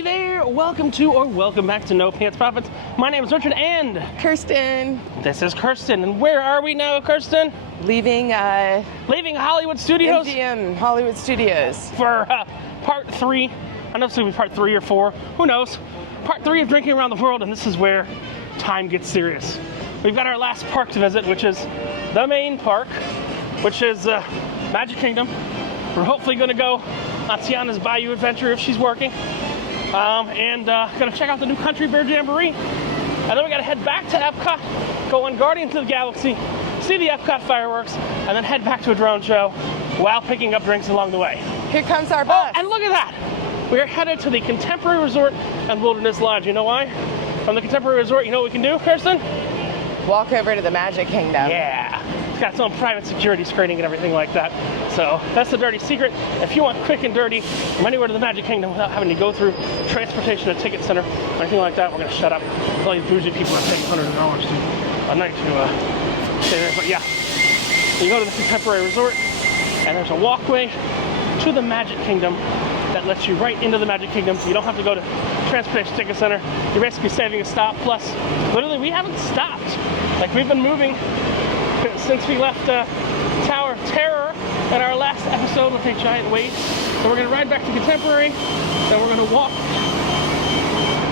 Hey there, welcome back to No Pants Profits. My name is Richard and Kirsten. This is Kirsten. And where are we now, Kirsten? Leaving Hollywood Studios. MGM Hollywood Studios For part 3. I don't know if it's going to be part 3 or 4. Who knows? Part 3 of Drinking Around the World, and this is where time gets serious. We've got our last park to visit, which is the main park, which is Magic Kingdom. We're hopefully going to go on Tiana's Bayou adventure if she's working. And gonna check out the new Country Bear Jamboree. And then we gotta head back to Epcot, go on Guardians of the Galaxy, see the Epcot fireworks, and then head back to a drone show while picking up drinks along the way. Here comes our bus. Oh, and look at that! We're headed to the Contemporary Resort and Wilderness Lodge. You know why? From the Contemporary Resort, you know what we can do, Kirsten? Walk over to the Magic Kingdom. Yeah. It's got its own private security screening and everything like that. So that's the dirty secret. If you want quick and dirty from anywhere to the Magic Kingdom without having to go through transportation or ticket center or anything like that, we're gonna shut up. All you bougie people are paying $100 a night to stay there. But yeah, you go to the Contemporary Resort and there's a walkway to the Magic Kingdom that lets you right into the Magic Kingdom. So you don't have to go to transportation ticket center. You're basically saving a stop. Plus, literally, we haven't stopped. Like, we've been moving since we left Tower of Terror in our last episode with a giant wait. So we're gonna ride back to Contemporary, then we're gonna walk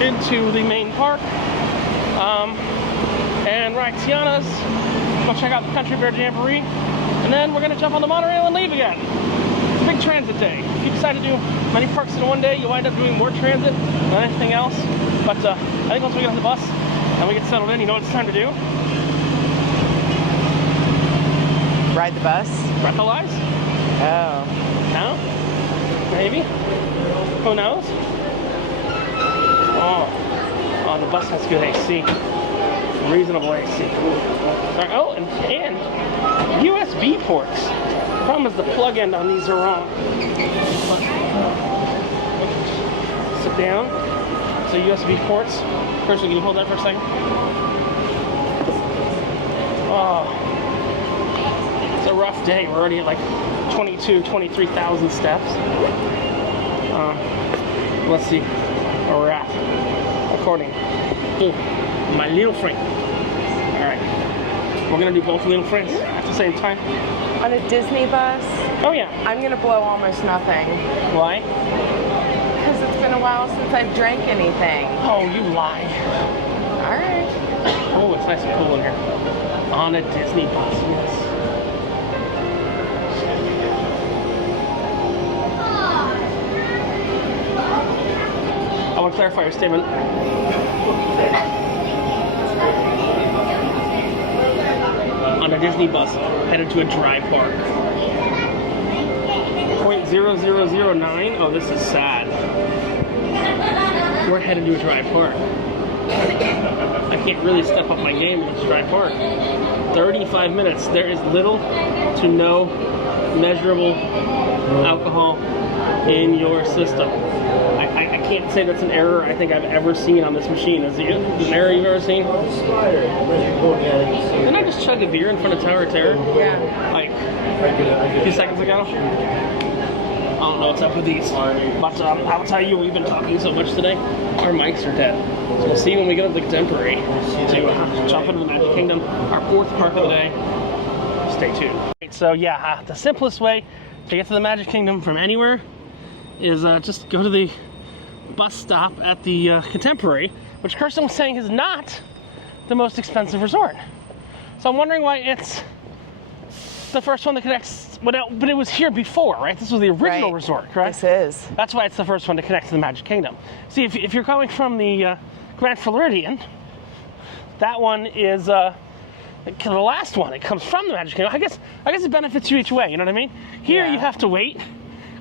into the main park, and ride Tiana's, go check out the Country Bear Jamboree, and then we're gonna jump on the monorail and leave again. It's a big transit day. If you decide to do many parks in one day, you wind up doing more transit than anything else. But I think once we get on the bus and we get settled in, you know what it's time to do? Ride the bus? Breathalyze? Oh. No? Maybe? Who knows? Oh, the bus has good AC. Reasonable AC. Right, oh, and USB ports. The problem is the plug end on these are wrong. Sit down. So USB ports. First, can you hold that for a second? Oh. It's a rough day. We're already at like 23,000 steps. Let's see where we're at according to my little friend. All right, we're gonna do both little friends at the same time. On a Disney bus? Oh yeah. I'm gonna blow almost nothing. Why? Because it's been a while since I've drank anything. Oh, you lie. All right. Oh, it's nice and cool in here. On a Disney bus, yes. I want to clarify your statement. On a Disney bus, headed to a dry park. 0.0009. Oh, this is sad. We're headed to a dry park. I can't really step up my game in this dry park. 35 minutes. There is little to no measurable alcohol in your system. I can't say that's an error I think I've ever seen on this machine. Is it an error you've ever seen? Didn't I just chug a beer in front of Tower of Terror? Yeah. Like a few seconds ago? I don't know what's up with these. But I'll tell you, we've been talking so much today, our mics are dead. So we'll see when we get to the Contemporary to jump into the Magic Kingdom, our 4th park of the day. Stay tuned. So yeah, the simplest way to get to the Magic Kingdom from anywhere is just go to the bus stop at the Contemporary, which Kirsten was saying is not the most expensive resort. So I'm wondering why it's the first one that connects, but it was here before, right? This was the original resort, correct? This is. That's why it's the first one to connect to the Magic Kingdom. See, if you're coming from the Grand Floridian, that one is the last one. It comes from the Magic Kingdom. I guess it benefits you each way, you know what I mean? Here you have to wait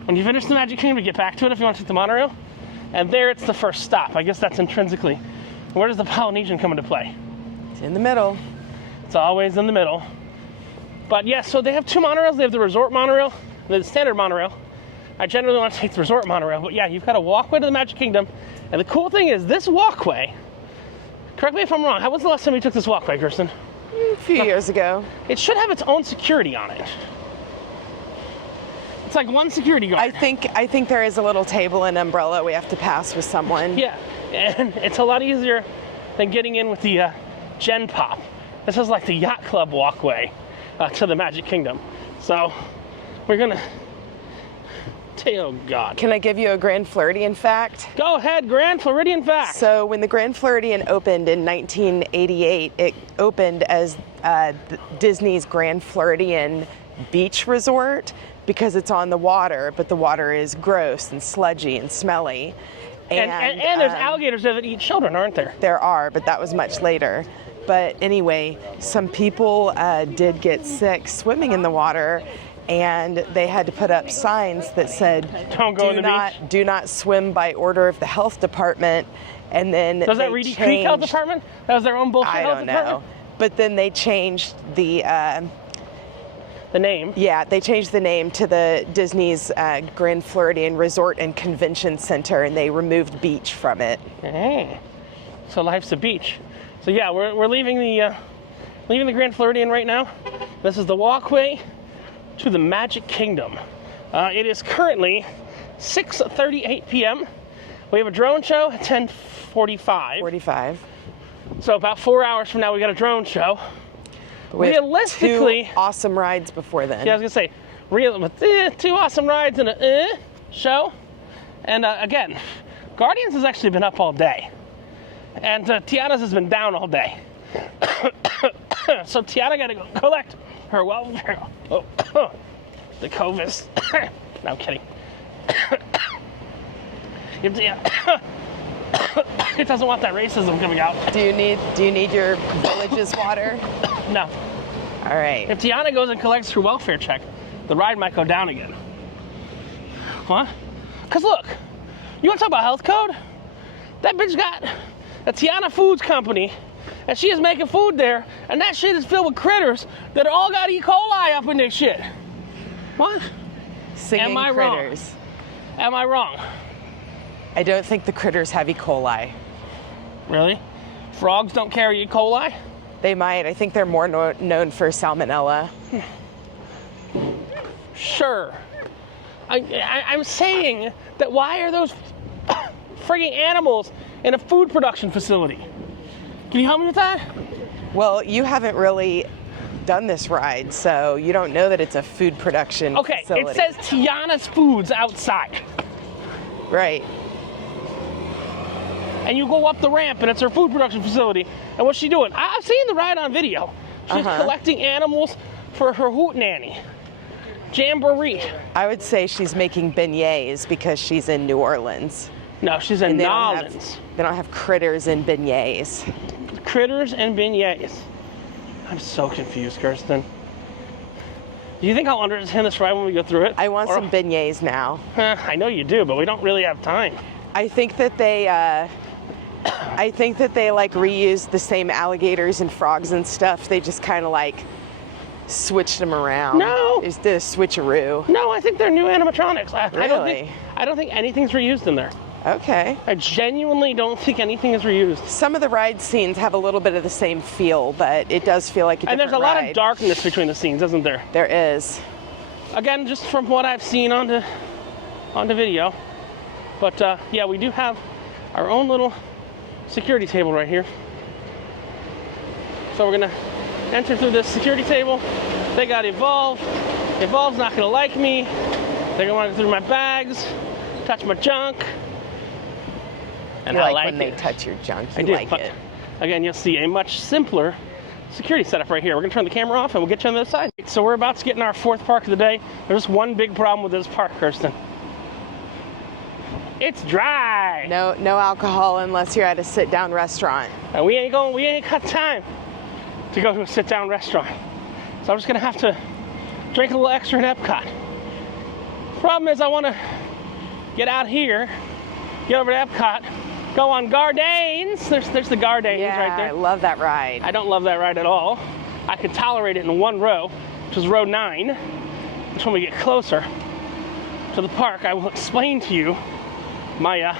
when you finish the Magic Kingdom to get back to it if you want to take the monorail. And there it's the first stop. I guess that's intrinsically. Where does the Polynesian come into play? It's in the middle. It's always in the middle. But yeah, so they have 2 monorails. They have the resort monorail and the standard monorail. I generally want to take the resort monorail, but yeah, you've got a walkway to the Magic Kingdom. And the cool thing is this walkway, correct me if I'm wrong, when's the last time you took this walkway, Kirsten? A few years ago. It should have its own security on it. It's like one security guard. I think there is a little table and umbrella we have to pass with someone. Yeah, and it's a lot easier than getting in with the Gen Pop. This is like the yacht club walkway to the Magic Kingdom. So we're gonna. Oh God. Can I give you a Grand Floridian fact? Go ahead, Grand Floridian fact. So when the Grand Floridian opened in 1988, it opened as Disney's Grand Floridian Beach Resort because it's on the water, but the water is gross and sludgy and smelly. And there's alligators there that eat children, aren't there? There are, but that was much later. But anyway, some people did get sick swimming in the water, and they had to put up signs that said, "Don't go in the beach. Do not swim by order of the health department." And then was that Reedy Creek Health Department? That was their own bullshit health department? I don't know. But then they changed the name. Yeah, they changed the name to the Disney's Grand Floridian Resort and Convention Center, and they removed beach from it. Hey. So life's a beach. So yeah, we're leaving the Grand Floridian right now. This is the walkway to the Magic Kingdom. It is currently 6:38 p.m. We have a drone show at 10:45. 45. So about 4 hours from now, we got a drone show. With realistically, 2 awesome rides before then. Yeah, I was gonna say, with 2 awesome rides and a show. And again, Guardians has actually been up all day, and Tiana's has been down all day. So Tiana got to go collect her welfare. The COVID. No, I'm kidding. It doesn't want that racism coming out. Do you need your village's water? No. All right. If Tiana goes and collects her welfare check, the ride might go down again. What? Because look, you want to talk about health code? That bitch got a Tiana Foods company, and she is making food there, and that shit is filled with critters that all got E. coli up in their shit. What? Singing Am I critters. Wrong? Am I wrong? I don't think the critters have E. coli. Really? Frogs don't carry E. coli? They might. I think they're more known for salmonella. Sure. I'm saying that why are those frigging animals in a food production facility? Can you help me with that? Well, you haven't really done this ride, so you don't know that it's a food production facility. It says Tiana's Foods outside. Right. And you go up the ramp, and it's her food production facility. And what's she doing? I've seen the ride on video. She's collecting animals for her hootenanny. Jamboree. I would say she's making beignets because she's in New Orleans. No, she's in Nolans. They don't have critters in beignets. Critters and beignets. I'm so confused, Kirsten. Do you think I'll understand this ride when we go through it? I want some beignets now. I know you do, but we don't really have time. I think that they like reused the same alligators and frogs and stuff. They just kind of like switched them around. No. Just did a switcheroo. No, I think they're new animatronics. Really? I don't think anything's reused in there. Okay. I genuinely don't think anything is reused. Some of the ride scenes have a little bit of the same feel, but it does feel like a different ride. And there's a lot of darkness between the scenes, isn't there? There is. Again, just from what I've seen on the video. But yeah, we do have our own little security table right here. So we're gonna enter through this security table. They got Evolve. Evolve's not gonna like me. They're gonna want to go through my bags, touch my junk. And I like when they touch your junk. I do, like it. Again, you'll see a much simpler security setup right here. We're gonna turn the camera off and we'll get you on the other side. So we're about to get in our 4th park of the day. There's just one big problem with this park, Kirsten. It's dry. No alcohol unless you're at a sit-down restaurant. And we ain't got time to go to a sit-down restaurant. So I'm just gonna have to drink a little extra in Epcot. Problem is I wanna get out here, get over to Epcot, go on Gardains. There's the Gardains right there. I love that ride. I don't love that ride at all. I could tolerate it in one row, which is row 9. Which when we get closer to the park, I will explain to you my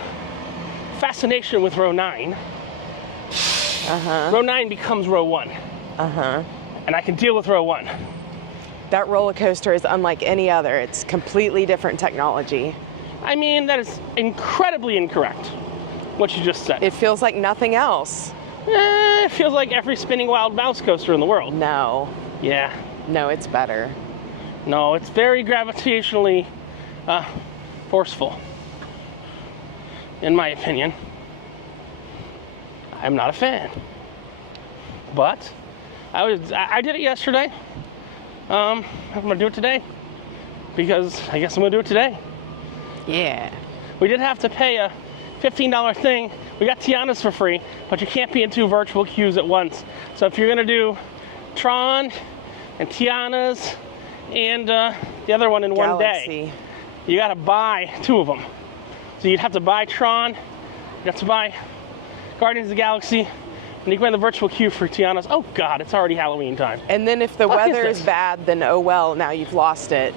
fascination with row 9. Row 9 becomes row 1. And I can deal with row 1. That roller coaster is unlike any other. It's completely different technology. I mean, that is incredibly incorrect, what you just said. It feels like nothing else. It feels like every spinning wild mouse coaster in the world. No. Yeah. No, it's better. No, it's very gravitationally forceful, in my opinion. I'm not a fan. But I did it yesterday. I'm gonna do it today because I guess I'm gonna do it today. Yeah. We did have to pay a $15 thing. We got Tiana's for free, but you can't be in 2 virtual queues at once. So if you're gonna do Tron and Tiana's and the other one in one day, you gotta buy 2 of them. So you'd have to buy Tron, you'd have to buy Guardians of the Galaxy, and you can buy the virtual queue for Tiana's. Oh God, it's already Halloween time. And then if the weather is bad, then oh well, now you've lost it.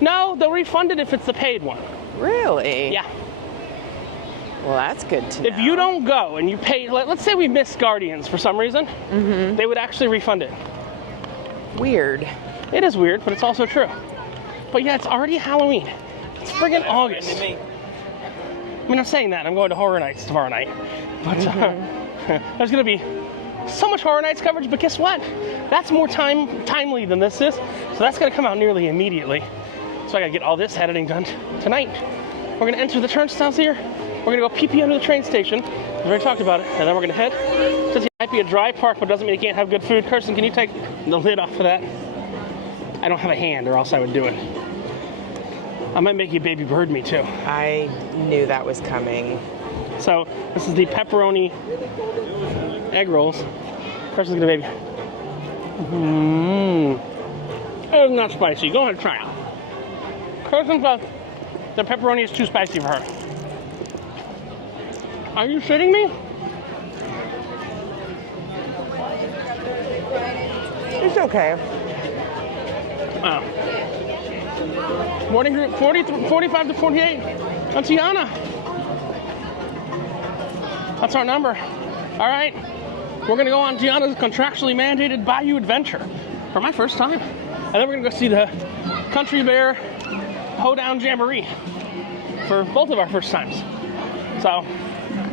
No, they'll refund it if it's the paid one. Really? Yeah. Well, that's good to know. If you don't go and you pay, let's say we missed Guardians for some reason, they would actually refund it. Weird. It is weird, but it's also true. But yeah, it's already Halloween. It's friggin' August. I mean, I'm saying that. I'm going to Horror Nights tomorrow night. But there's going to be so much Horror Nights coverage, but guess what? That's more timely than this is. So that's going to come out nearly immediately. So I got to get all this editing done tonight. We're going to enter the turnstiles here. We're going to go pee-pee under the train station. We already talked about it. And then we're going to head. It says it might be a dry park, but doesn't mean you can't have good food. Kirsten, can you take the lid off of that? I don't have a hand, or else I would do it. I might make you baby bird me too. I knew that was coming. So this is the pepperoni egg rolls. Kirsten's gonna baby. It's not spicy. Go ahead and try it. Kirsten says the pepperoni is too spicy for her. Are you shitting me? It's okay. Morning group 45 to 48. That's Tiana. That's our number. All right. We're going to go on Tiana's contractually mandated Bayou adventure for my first time. And then we're going to go see the Country Bear Hoedown Jamboree for both of our first times. So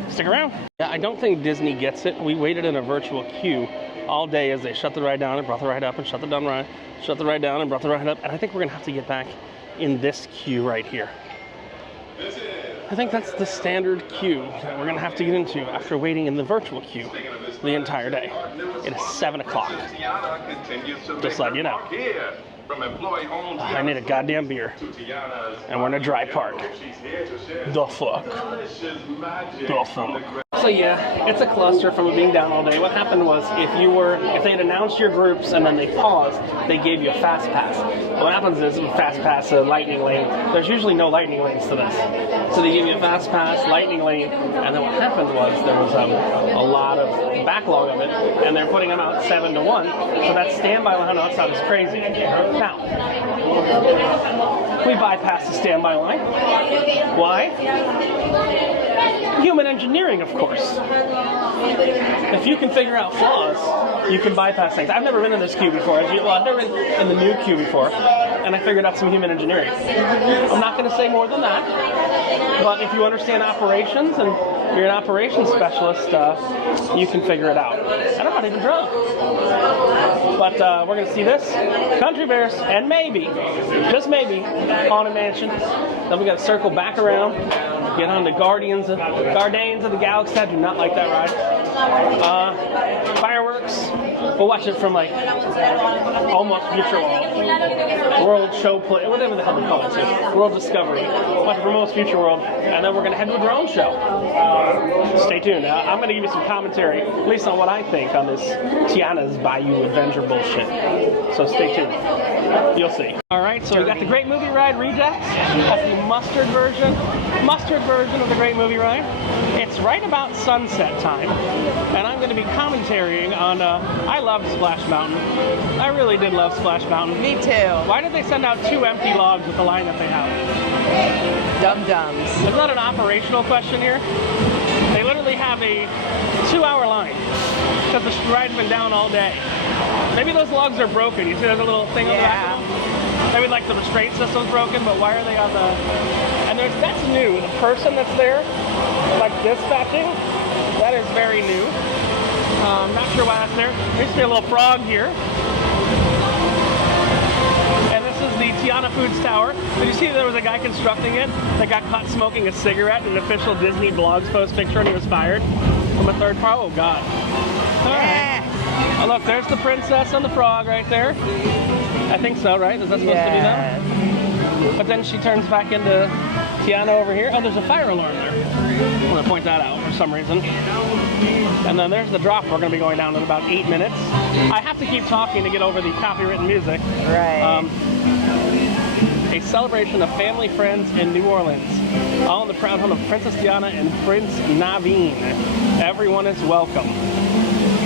stick around. Yeah, I don't think Disney gets it. We waited in a virtual queue all day as they shut the ride down and brought the ride up and shut the ride down and brought the ride up. And I think we're gonna have to get back in this queue right here. I think that's the standard queue that we're gonna have to get into after waiting in the virtual queue the entire day. It is 7 o'clock. Just letting you know. I need a goddamn beer. And we're in a dry park. The fuck. The fuck. So yeah, it's a cluster from it being down all day. What happened was if they had announced your groups and then they paused, they gave you a fast pass. What happens is with fast pass, a lightning lane, there's usually no lightning lanes to this. So they gave you a fast pass, lightning lane, and then what happened was there was a lot of backlog of it, and they're putting them out 7 to 1. So that standby line outside is crazy. Now, we bypassed the standby line. Why? Human engineering, of course. If you can figure out flaws, you can bypass things. I've never been in this queue before. I've never been in the new queue before, and I figured out some human engineering. I'm not going to say more than that, but if you understand operations and you're an operations specialist, you can figure it out. And I'm not even drunk. But we're going to see this, Country Bears, and maybe, just maybe, Haunted Mansion. Then we got to circle back around, get on the Guardians of the Galaxy. I do not like that ride. Fireworks. We'll watch it from like almost Future World Show Play, whatever the hell they call it too. World Discovery. Watch it from almost Future World, and then we're going to head to a drone show. Stay tuned. I'm going to give you some commentary, at least on what I think on this Tiana's Bayou adventure bullshit. So stay tuned. You'll see. All right, so we got the Great Movie Ride Rejects. That's the mustard version of the Great Movie Ride. It's right about sunset time, and I'm going to be commentarying on. I loved Splash Mountain. I really did love Splash Mountain. Me too. Why did they send out 2 empty logs with the line that they have? Dum-dums. Is that an operational question here? They literally have a 2-hour line because the ride's been down all day. Maybe those logs are broken. You see there's a little thing on the back of them? Maybe like the restraint system's broken, but why are they on the... And that's new. The person that's there, like dispatching, that is very new. Not sure why that's there. There used to be a little frog here. And this is the Tiana Foods Tower. Did you see there was a guy constructing it that got caught smoking a cigarette in an official Disney blogs post picture and he was fired from a third party? Oh, God. All right. Oh, look, there's the princess and the frog right there. I think so, right? Is that supposed to be them? But then she turns back into Tiana over here. Oh, there's a fire alarm there. I want to point that out for some reason. And then there's the drop. We're going to be going down in about 8 minutes. I have to keep talking to get over the copywritten music. Right. A celebration of family, friends, in New Orleans. All in the proud home of Princess Tiana and Prince Naveen. Everyone is welcome.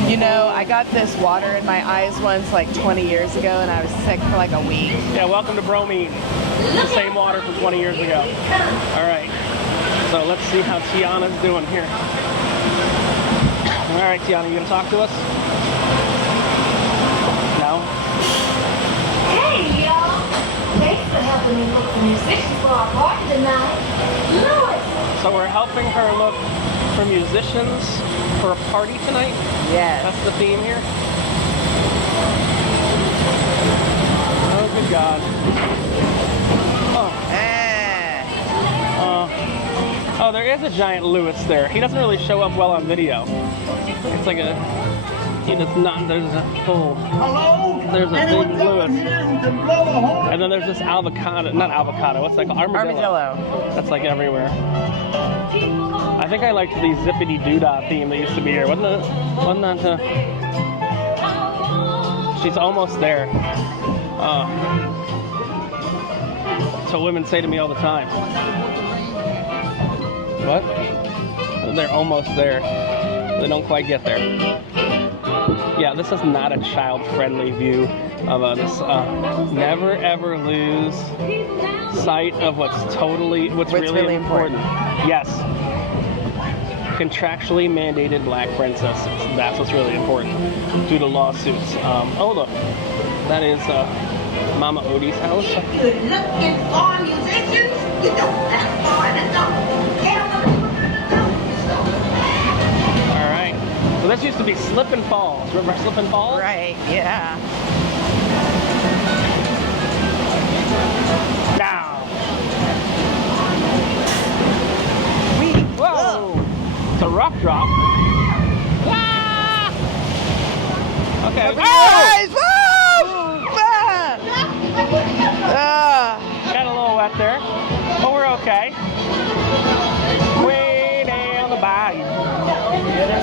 You know, I got this water in my eyes once like 20 years ago and I was sick for like a week. Yeah, welcome to bromine. The same water from 20 years ago. All right, so let's see how Tiana's doing here. All right, Tiana, you gonna talk to us? No? Hey, y'all. Thanks for helping me look for musicians for our party tonight. Louis. So we're helping her look for musicians for a party tonight? Yes. That's the theme here? Oh, good God. Oh, there is a giant Lewis there. He doesn't really show up well on video. It's like a... He does not... There's a full... Hello? There's a big Lewis. To blow a horn? And then there's this avocado... Not avocado. What's that called? Armadillo. That's like everywhere. I think I liked the zippity doodah theme that used to be here. Wasn't that she's almost there. That's what women say to me all the time. What? They're almost there. They don't quite get there. Yeah, this is not a child-friendly view of this. Never ever lose sight of what's really important. Yes. Contractually mandated black princesses. That's what's really important due to lawsuits. Oh look, that is Mama Odie's house. Good looking for musicians. You don't have far to go. All right. So this used to be Slip and Falls. Remember Slip and Falls? Right, yeah. Now. Whoa. It's a rough drop. Ah! Okay. Guys, Got a little wet there, but we're okay. Way down the bayou.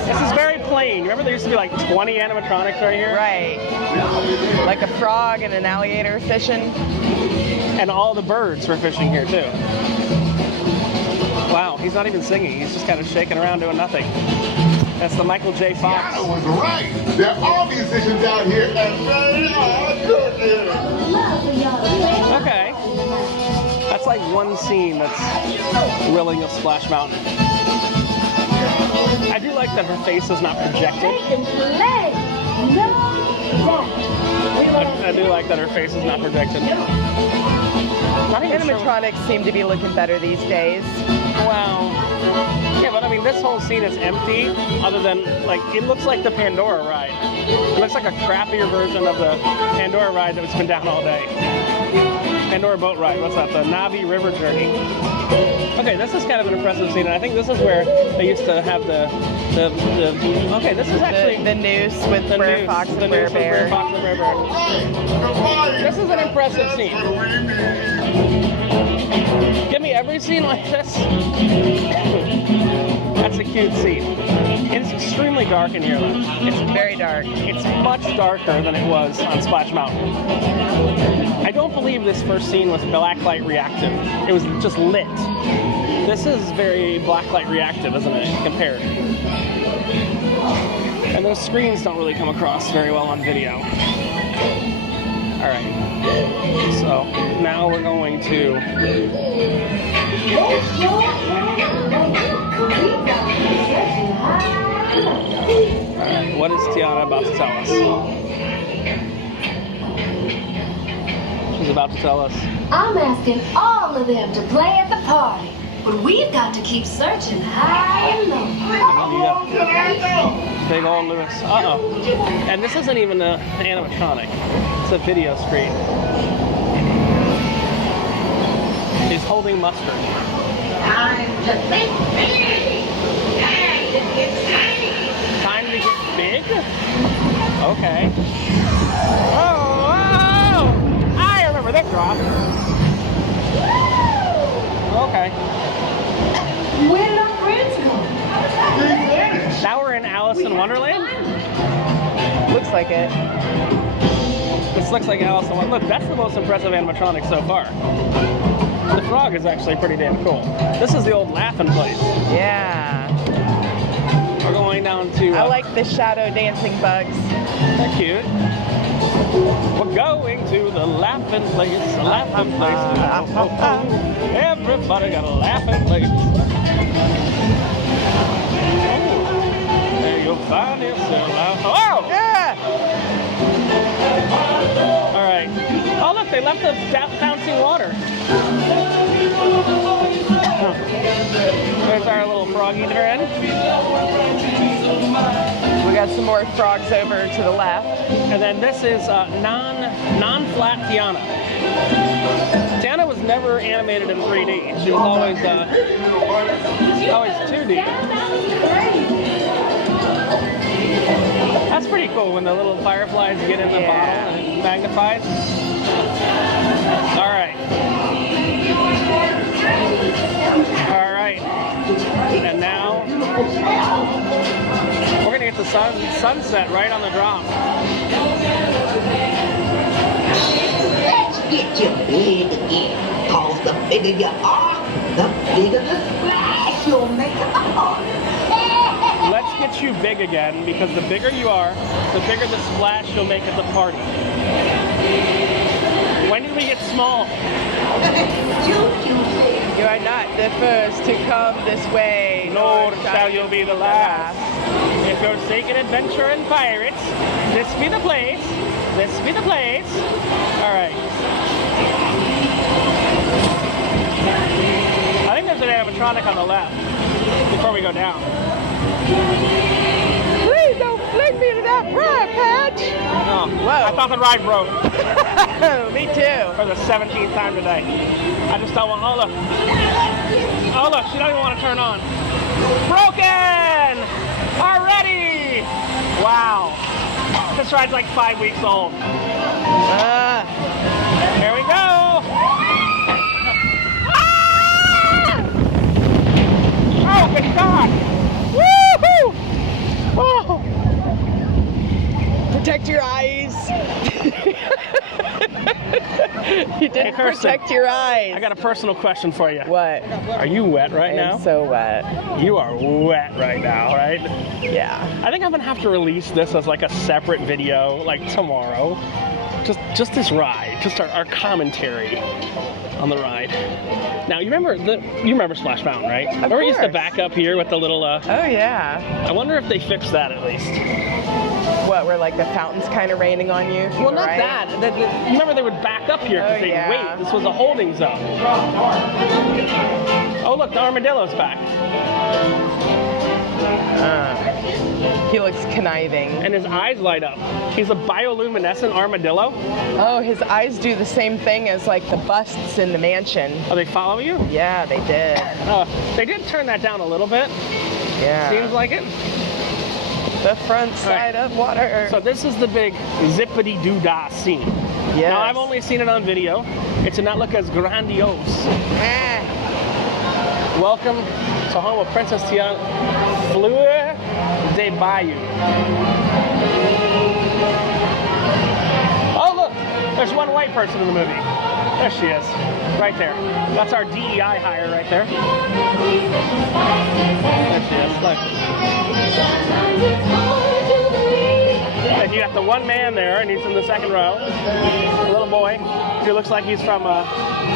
This is very plain. Remember there used to be like 20 animatronics right here? Right. Like a frog and an alligator fishing. And all the birds were fishing here too. Wow, he's not even singing. He's just kind of shaking around doing nothing. That's the Michael J. Fox. Tiana was right. There are musicians out here and they are good here. Okay. That's like one scene that's willing of Splash Mountain. I do like that her face is not projected. I do like that her face is not projected. Not even sure. Animatronics seem to be looking better these days. Wow. Yeah, but I mean, this whole scene is empty, other than, like, it looks like the Pandora ride. It looks like a crappier version of the Pandora ride that's been down all day. Pandora boat ride, what's that? The Navi River Journey. Okay, this is kind of an impressive scene, and I think this is where they used to have the okay, this is actually... The noose with the Brer Fox and Brer Bear. This is an impressive scene. Give me every scene like this. That's a cute scene. It's extremely dark in here, though. It's Very dark. It's much darker than it was on Splash Mountain. I don't believe this first scene was blacklight reactive. It was just lit. This is very blacklight reactive, isn't it, compared? And those screens don't really come across very well on video. All right. So now we're going to... All right, what is Tiana about to tell us? about to tell us. I'm asking all of them to play at the party. But we've got to keep searching high and low. Big old Lewis. Uh-oh. And this isn't even an animatronic. It's a video screen. He's holding mustard. Time to think big. Time to get tiny. Time to get big? Okay. Oh, I remember that drop. Okay. Where did our friends go? Now we're in Alice in Wonderland? Looks like it. This looks like Alice in Wonderland. Look, that's the most impressive animatronic so far. The frog is actually pretty damn cool. This is the old laughing place. Yeah. We're going down to... I like the shadow dancing bugs. They're cute. We're going to the laughing place. The laughing place. Everybody got a laughing place. There you'll find yourself out. Oh! Yeah. All right. Oh, look, they left the bouncing water. There's our little frog eater in. We got some more frogs over to the left. And then this is non-flat Tiana. Tiana was never animated in 3D. She was always 2D. That's pretty cool when the little fireflies get in the bottle and it magnifies. All right. All right. And now we're gonna get the sunset right on the drop. Let's get you big again. Cause the bigger you are, the bigger the splash you'll make at the party. Let's get you big again, because the bigger you are, the bigger the splash you'll make at the party. When did we get small? You are not the first to come this way, Nor shall you be the last. If you're seeking adventure and pirates, this be the place. This be the place. All right. I think there's an animatronic on the left before we go down. Please don't fling me to that briar patch. Oh, Whoa. I thought the ride broke Me too. for the 17th time today. I just don't want. Oh look. Oh look. She doesn't even want to turn on. Broken already. Wow. This ride's like 5 weeks old. Here we go. Oh, good God! Woohoo! Oh! Protect your eyes. You didn't protect your eyes. I got a personal question for you. What? Are you wet right now? I'm so wet. You are wet right now, right? Yeah. I think I'm gonna have to release this as like a separate video, like tomorrow. Just this ride, just our commentary on the ride. Now you remember Splash Mountain, right? Remember we used to back up here with the little. Oh yeah. I wonder if they fixed that at least. What? Where like the fountain's kind of raining on you? Well, not that. Remember they would back up here because they'd wait. This was a holding zone. Oh look, the armadillo's back. He looks conniving. And his eyes light up. He's a bioluminescent armadillo. Oh, his eyes do the same thing as like the busts in the mansion. Oh, they follow you? Yeah, they did. They did turn that down a little bit. Yeah. Seems like it. The front side of water. So this is the big zippity-doo-dah scene. Yes. Now, I've only seen it on video. It did not look as grandiose. Welcome to home of Princess Tiana, Fleur de Bayou. Oh, look! There's one white person in the movie. There she is. Right there. That's our DEI hire right there. There she is. Look. You got the one man there, and he's in the second row. A little boy who looks like he's from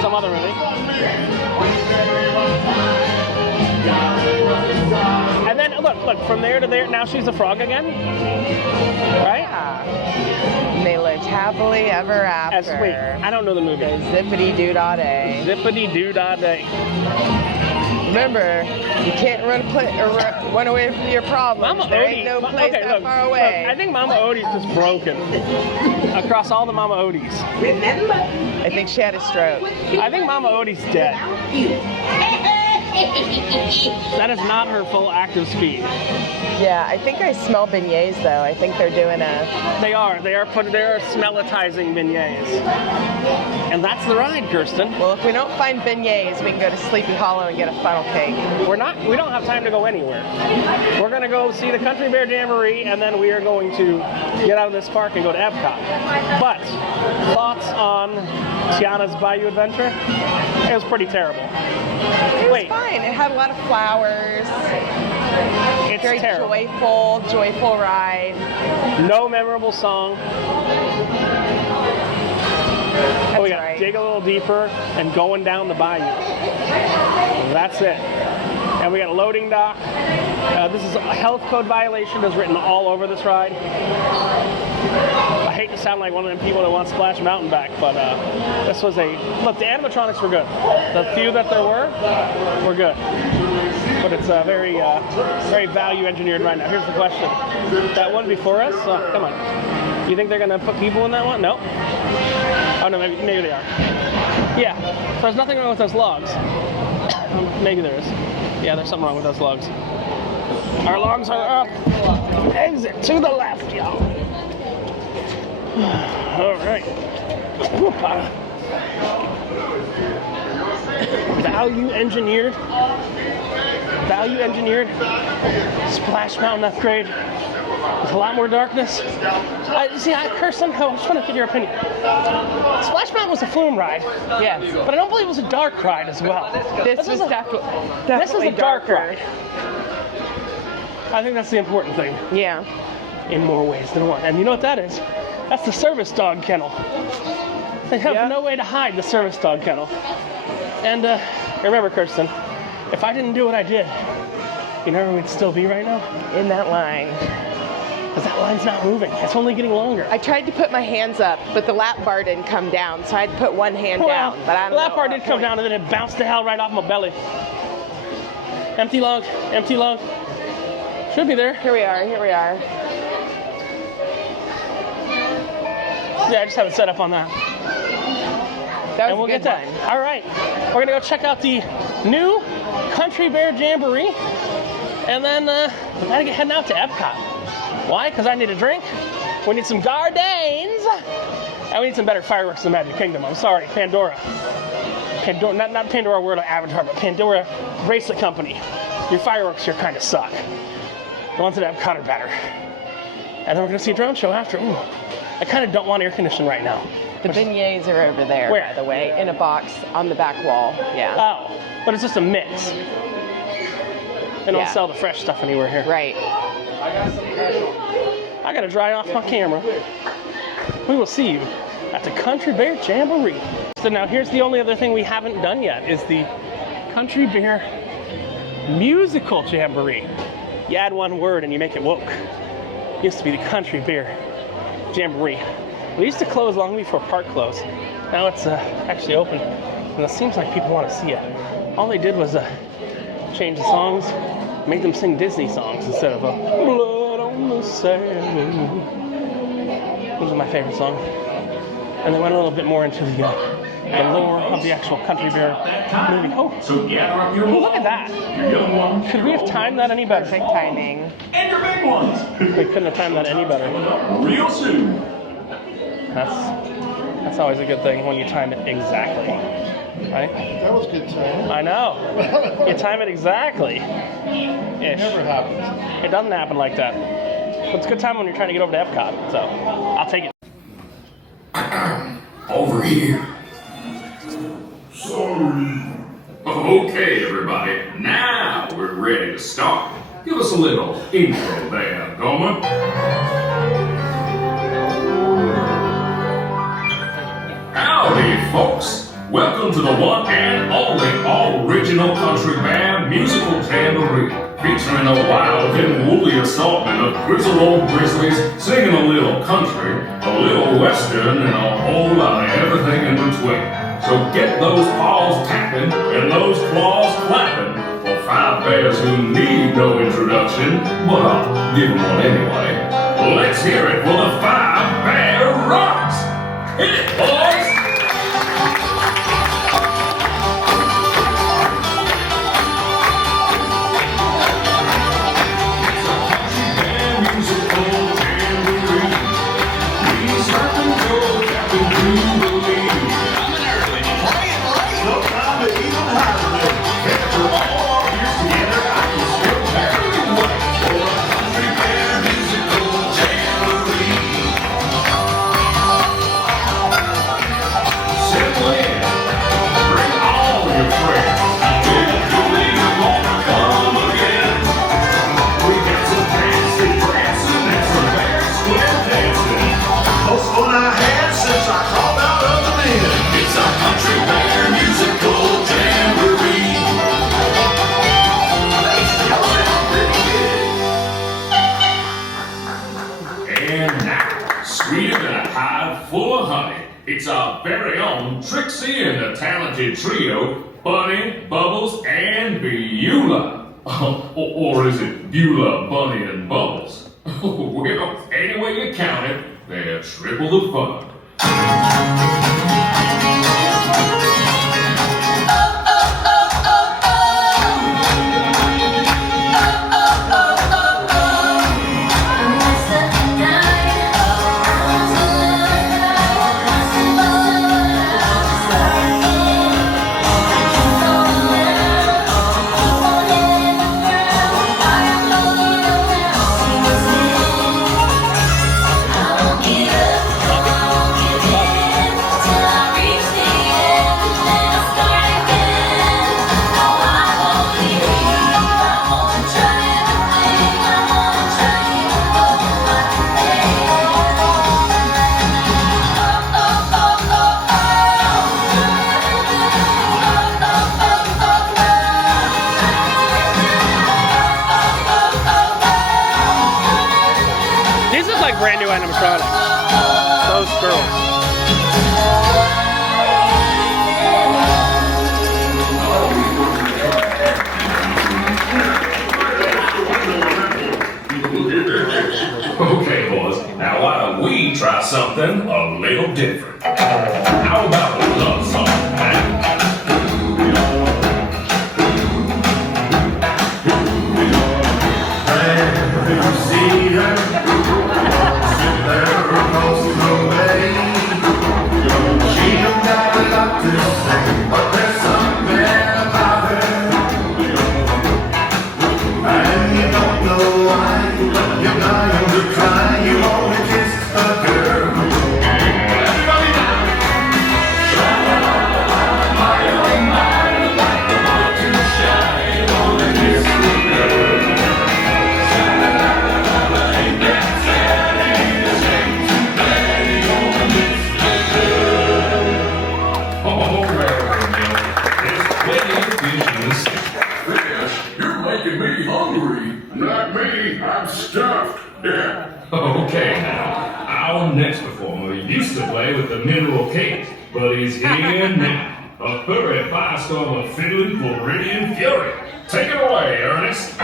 some other movie. And then look, from there to there. Now she's a frog again, right? Yeah. And they lived happily ever after. Wait, I don't know the movie. Zippity-doo-dah-day. Zippity-doo-dah-day. Remember, you can't run away from your problems. Mama there Odie. ain't no place Okay, that look, far away. Look, I think Mama Odie's just broken across all the Mama Odies. Remember, I think she had a stroke. I think Mama Odie's dead. That is not her full active speed. Yeah, I think I smell beignets though. I think they're doing a. They are smellitizing beignets. And that's the ride, Kirsten. Well, if we don't find beignets, we can go to Sleepy Hollow and get a funnel cake. We don't have time to go anywhere. We're gonna go see the Country Bear Jamboree, and then we are going to get out of this park and go to Epcot. But thoughts on Tiana's Bayou adventure? It was pretty terrible. It was fine. It had a lot of flowers. It's Very terrible. joyful ride. No memorable song. We got to dig a little deeper and going down the bayou. That's it. And we got a loading dock. This is a health code violation that's written all over this ride. I hate to sound like one of them people that want Splash Mountain back, but this was look, the animatronics were good. The few that there were good. But it's very value engineered right now. Here's the question. That one before us, come on. You think they're gonna put people in that one? No. Oh no, maybe they are. Yeah, so there's nothing wrong with those logs. Maybe there is. Yeah, there's something wrong with those logs. Our logs are up. Exit to the left, y'all. All right. Value engineered Splash Mountain upgrade with a lot more darkness. Kirsten, I just want to get your opinion. Splash Mountain was a flume ride. Yes. But I don't believe it was a dark ride as well. This was definitely This is a dark darker. ride. I think that's the important thing. Yeah. In more ways than one. And you know what that is? That's the service dog kennel. They have no way to hide the service dog kennel. And remember, Kirsten, if I didn't do what I did, you know where we'd still be right now? In that line. Because that line's not moving. It's only getting longer. I tried to put my hands up, but the lap bar didn't come down, so I had to put one hand down. But I don't the lap know bar at did what come point. down, and then it bounced the hell right off my belly. Empty log, empty log. Should be there. Here we are. Yeah, I just have it set up on that. That was And we'll a good get that. one. All right. We're going to go check out the new Country Bear Jamboree. And then we got to get heading out to Epcot. Why? Because I need a drink. We need some Gardains. And we need some better fireworks in the Magic Kingdom. I'm sorry, Pandora, not Pandora World of Avatar, but Pandora Bracelet Company. Your fireworks here kind of suck. The ones at Epcot are better. And then we're going to see a drone show after. Ooh. I kind of don't want air conditioning right now. The beignets are over there, Where? by the way, in a box on the back wall. Yeah. Oh, but it's just a mix. They don't Yeah. sell the fresh stuff anywhere here. Right. I gotta dry off my camera. We will see you at the Country Bear Jamboree. So now here's the only other thing we haven't done yet is the Country Bear Musical Jamboree. You add one word and you make it woke. It used to be the Country Bear Jamboree. We used to close long before park closed. Now it's actually open, and it seems like people want to see it. All they did was change the songs, make them sing Disney songs instead of Blood on the Sand. Those are my favorite song. And they went a little bit more into the lore of the actual Country Bear movie. So gather up your Look at that. Your young ones. Could we have timed that any better? Perfect timing. And your big ones. We couldn't have timed that any better. Real soon. That's always a good thing when you time it exactly, right? That was good time. I know. You time it exactly. Ish. Never happens. It doesn't happen like that. But it's a good time when you're trying to get over to Epcot, so I'll take it. Over here. Sorry. Okay, everybody. Now we're ready to start. Give us a little intro there, Gomer. Howdy, folks. Welcome to the one and only original Country Bear Musical Jamboree, featuring a wild and woolly assortment of grizzled old grizzlies singing a little country, a little western, and a whole lot of everything in between. So get those paws tapping and those claws clapping for five bears who need no introduction, but I'll give them one anyway. Let's hear it for the Five Bear Rocks! Hit it, boys! It's our very own Trixie and the talented trio, Bunny, Bubbles, and Beulah. Or is it Beulah, Bunny, and Bubbles? Well, any way you count it, they're triple the fun. Brand new animatronics. Those girls. Okay, boys. Now why don't we try something a little different? How about a love song, man? Okay, now, our next performer used to play with the Mineral Cake, but he's here now. A furry firestorm of fiddling Floridian fury. Take it away, Ernest.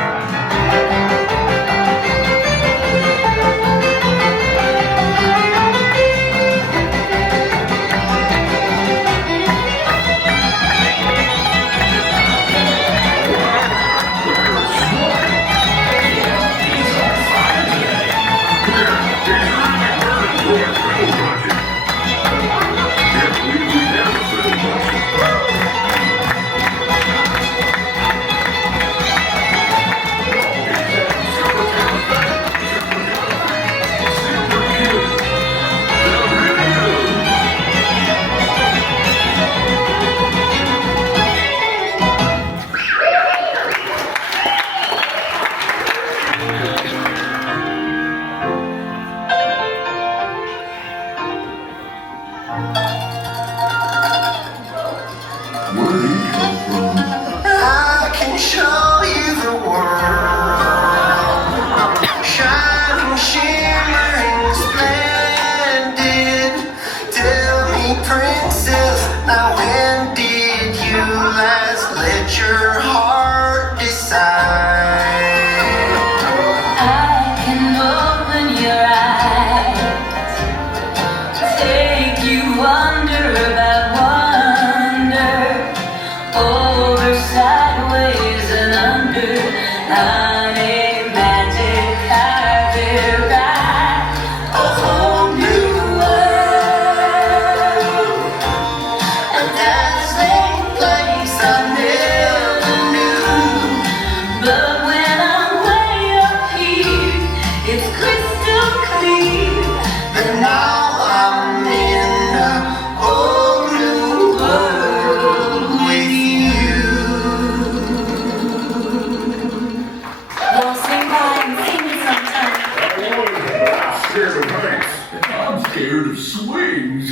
I can show you the world. Now when did you last let your heart decide? I can open your eyes, take you under that wonder, over, sideways, and under. Honey, magic carpet ride, a whole new world, a dazzling place I never knew. But when I'm way up here, it's crystal clear that now I'm in a whole new world with you. Y'all swing by and see me sometime. I'm scared of heights. I'm scared of swings.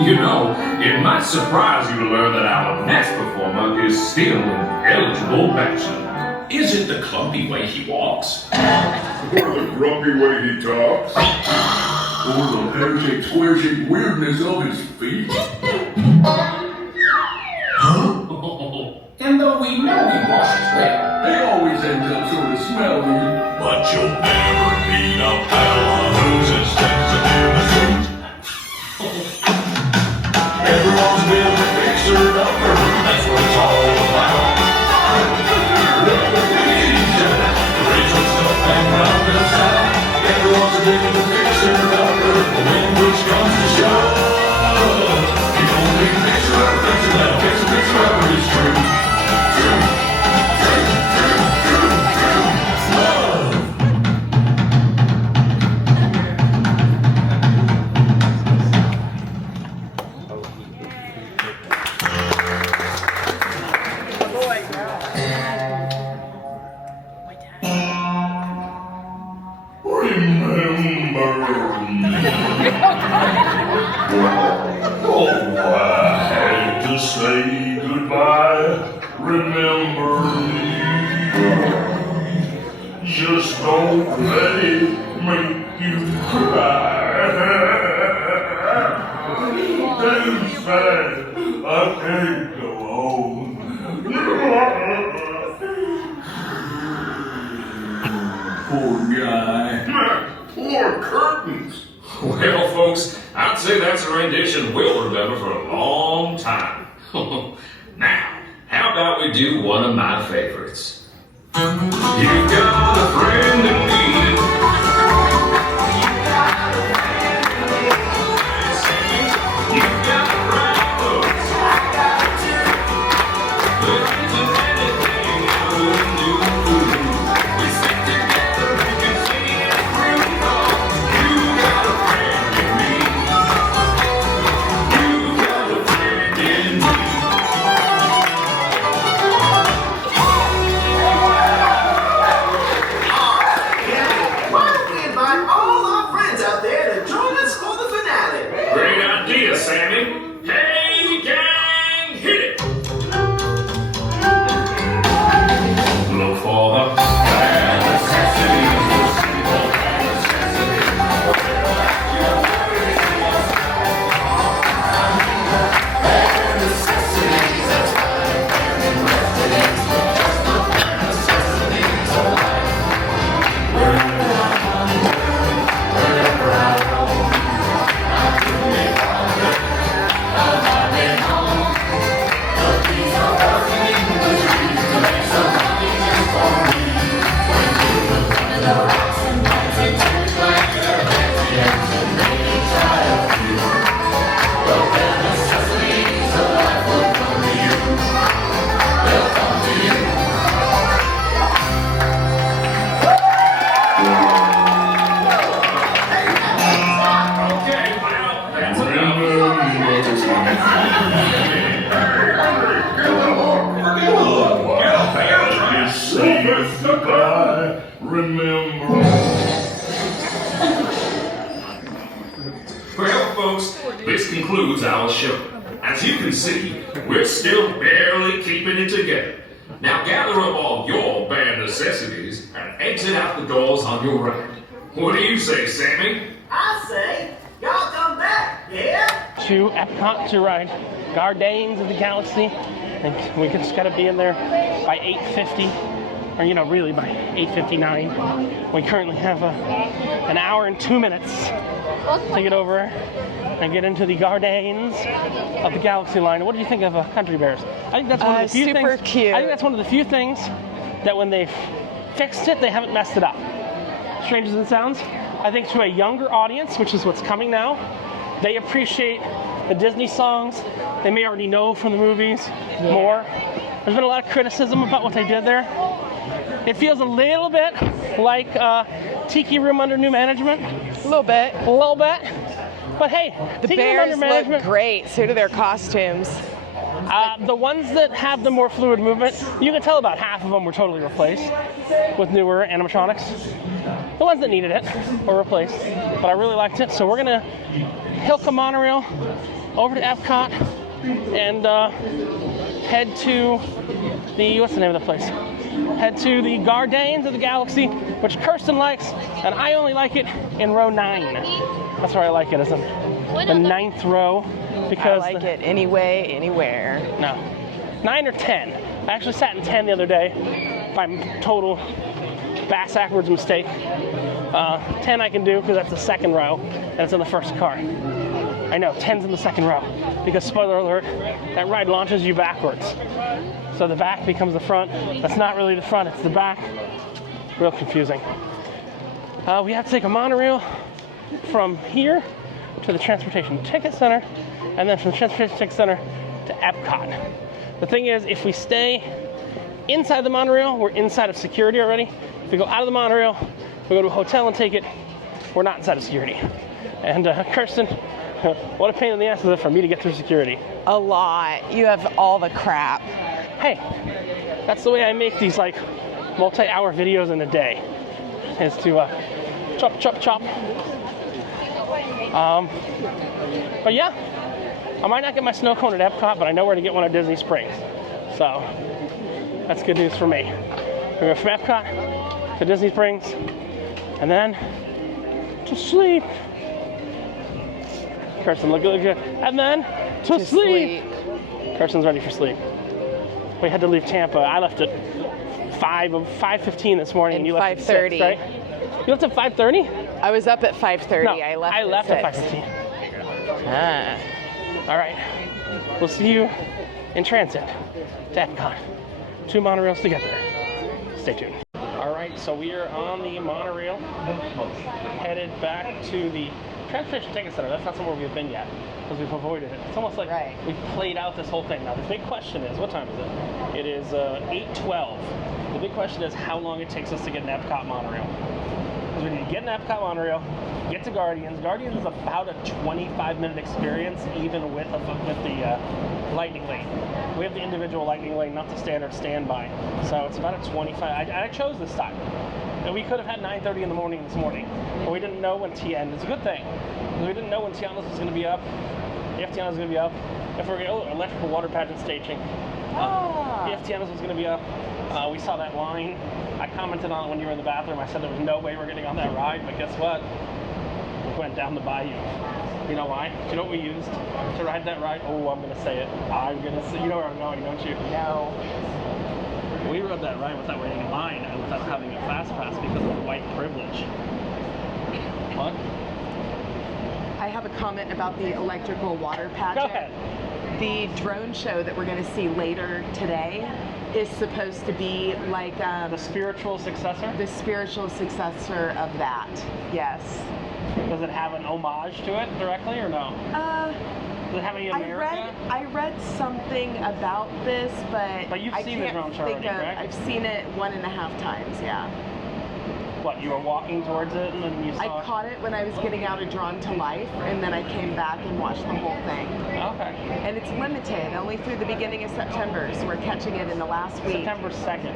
You know, it might surprise you to learn that our next performer is still an eligible bachelor. Is it the clumpy way he walks? Or the grumpy way he talks. Or the pear-shaped, square-shaped weirdness of his feet. And though we know he washes well, They always end up sort of smelly. but you'll never meet a fella who's as sensitive as you. Everyone's been a fixer-upper, that's what it's all about. Raise up stuff and round the side. Everyone's been a fixer-upper, but when push comes to shove, the only fixer-upper that gets a fixer-upper is true. Remember me. Oh, I had to say goodbye. Remember me. Just don't let it make you cry. Too sad. I can't go on. Poor guy. Poor curtains. Well, folks, I'd say that's a rendition we'll remember for a long time. Now, how about we do one of my favorites? You've got a friend in me. You've got the right folks. There isn't anything I wouldn't do. We stick together and can see it through. You got a friend in me. You got a friend in me. Why don't we invite all our friends out there to join us for the finale? Great idea, Sammy. Hey, gang, hit it! Look for the bad necessities. Okay, well, that's enough. Goodbye. Remember. Well, folks, this concludes our show. As you can see, we're still barely keeping it together. Now gather up all your bad necessities and exit out the doors on your right. What do you say, Sammy? I say, y'all come back, yeah? to Epcot to ride Guardians of the Galaxy. And we just got to be in there by 8:50, or really by 8:59. We currently have an hour and 2 minutes to get over and get into the Guardians of the Galaxy line. What do you think of Country Bears? I think that's one of the few super things. cute. I think that's one of the few things that when they've fixed it, they haven't messed it up. Strange as it sounds, I think to a younger audience, which is what's coming now, they appreciate the Disney songs. They may already know from the movies more. There's been a lot of criticism about what they did there. It feels a little bit like Tiki Room under new management. A little bit. A little bit. But hey, The Tiki Room bears under management. look great. So do their costumes. The ones that have the more fluid movement, you can tell about half of them were totally replaced with newer animatronics. The ones that needed it were replaced, but I really liked it. So we're gonna hilk a monorail over to Epcot and head to the, what's the name of the place? Head to the Guardians of the Galaxy, which Kirsten likes, and I only like it in row 9. That's where I like it, is in the 9th row. Because I like it anyway, anywhere. No, 9 or 10. I actually sat in 10 the other day by total backwards mistake. 10 I can do because that's the second row and it's in the first car. I know, 10's in the second row because, spoiler alert, that ride launches you backwards. So the back becomes the front. That's not really the front, it's the back. Real confusing. We have to take a monorail from here to the Transportation Ticket Center, and then from the Transportation Ticket Center to Epcot. The thing is, if we stay inside the monorail, we're inside of security already. If we go out of the monorail, we go to a hotel and take it, we're not inside of security. And Kirsten, what a pain in the ass is it for me to get through security? A lot. You have all the crap. Hey, that's the way I make these like multi-hour videos in a day, is to chop, chop, chop. But yeah, I might not get my snow cone at Epcot, but I know where to get one at Disney Springs. So that's good news for me. We go from Epcot to Disney Springs, and then to sleep. Kirsten, look good. And then to sleep. Kirsten's ready for sleep. We had to leave Tampa. I left at 5:15 this morning, and you left at 6, right? You left at 5:30? I was up at 5:30. No, I left at at 6. 5:15. All right. We'll see you in transit to Epcot. 2 monorails to get there. Stay tuned. All right, so we are on the monorail, headed back to the Transportation Ticket Center. That's not somewhere we've been yet, because we've avoided it. It's almost like we've played out this whole thing. Now, the big question is, what time is it? It is 8:12. The big question is how long it takes us to get an Epcot monorail. Because we need to get an Epcot monorail, get to Guardians. Guardians is about a 25-minute experience, even with the Lightning Lane. We have the individual Lightning Lane, not the standard standby. So it's about a 25. I chose this time. And we could have had 9:30 in the morning this morning, but we didn't know when Tiana. It's a good thing. We didn't know when Tiana's was going to be up. If Tiana's going to be up. If we're going to electrical water pageant staging. If Tiana's was going to be up. We saw that line. I commented on it when you were in the bathroom. I said there was no way we're getting on that ride, but guess what? We went down the Bayou. You know why? Do you know what we used to ride that ride? Oh, I'm going to say it. I'm going to say, you know where I'm going, don't you? No. We rode that ride without waiting in line and without having a fast pass because of the white privilege. What? I have a comment about the electrical water Go pageant. ahead. The drone show that we're going to see later today is supposed to be like the spiritual successor? The spiritual successor of that, yes. Does it have an homage to it directly or no? Does it have any America? I read something about this, but you've I seen the can't drone show think already, of, correct? I've seen it 1.5 times, yeah. What, you were walking towards it and then you saw I caught it when I was getting out of Drawn to Life, and then I came back and watched the whole thing. Okay. And it's limited, only through the beginning of September, so we're catching it in the last week. September 2nd.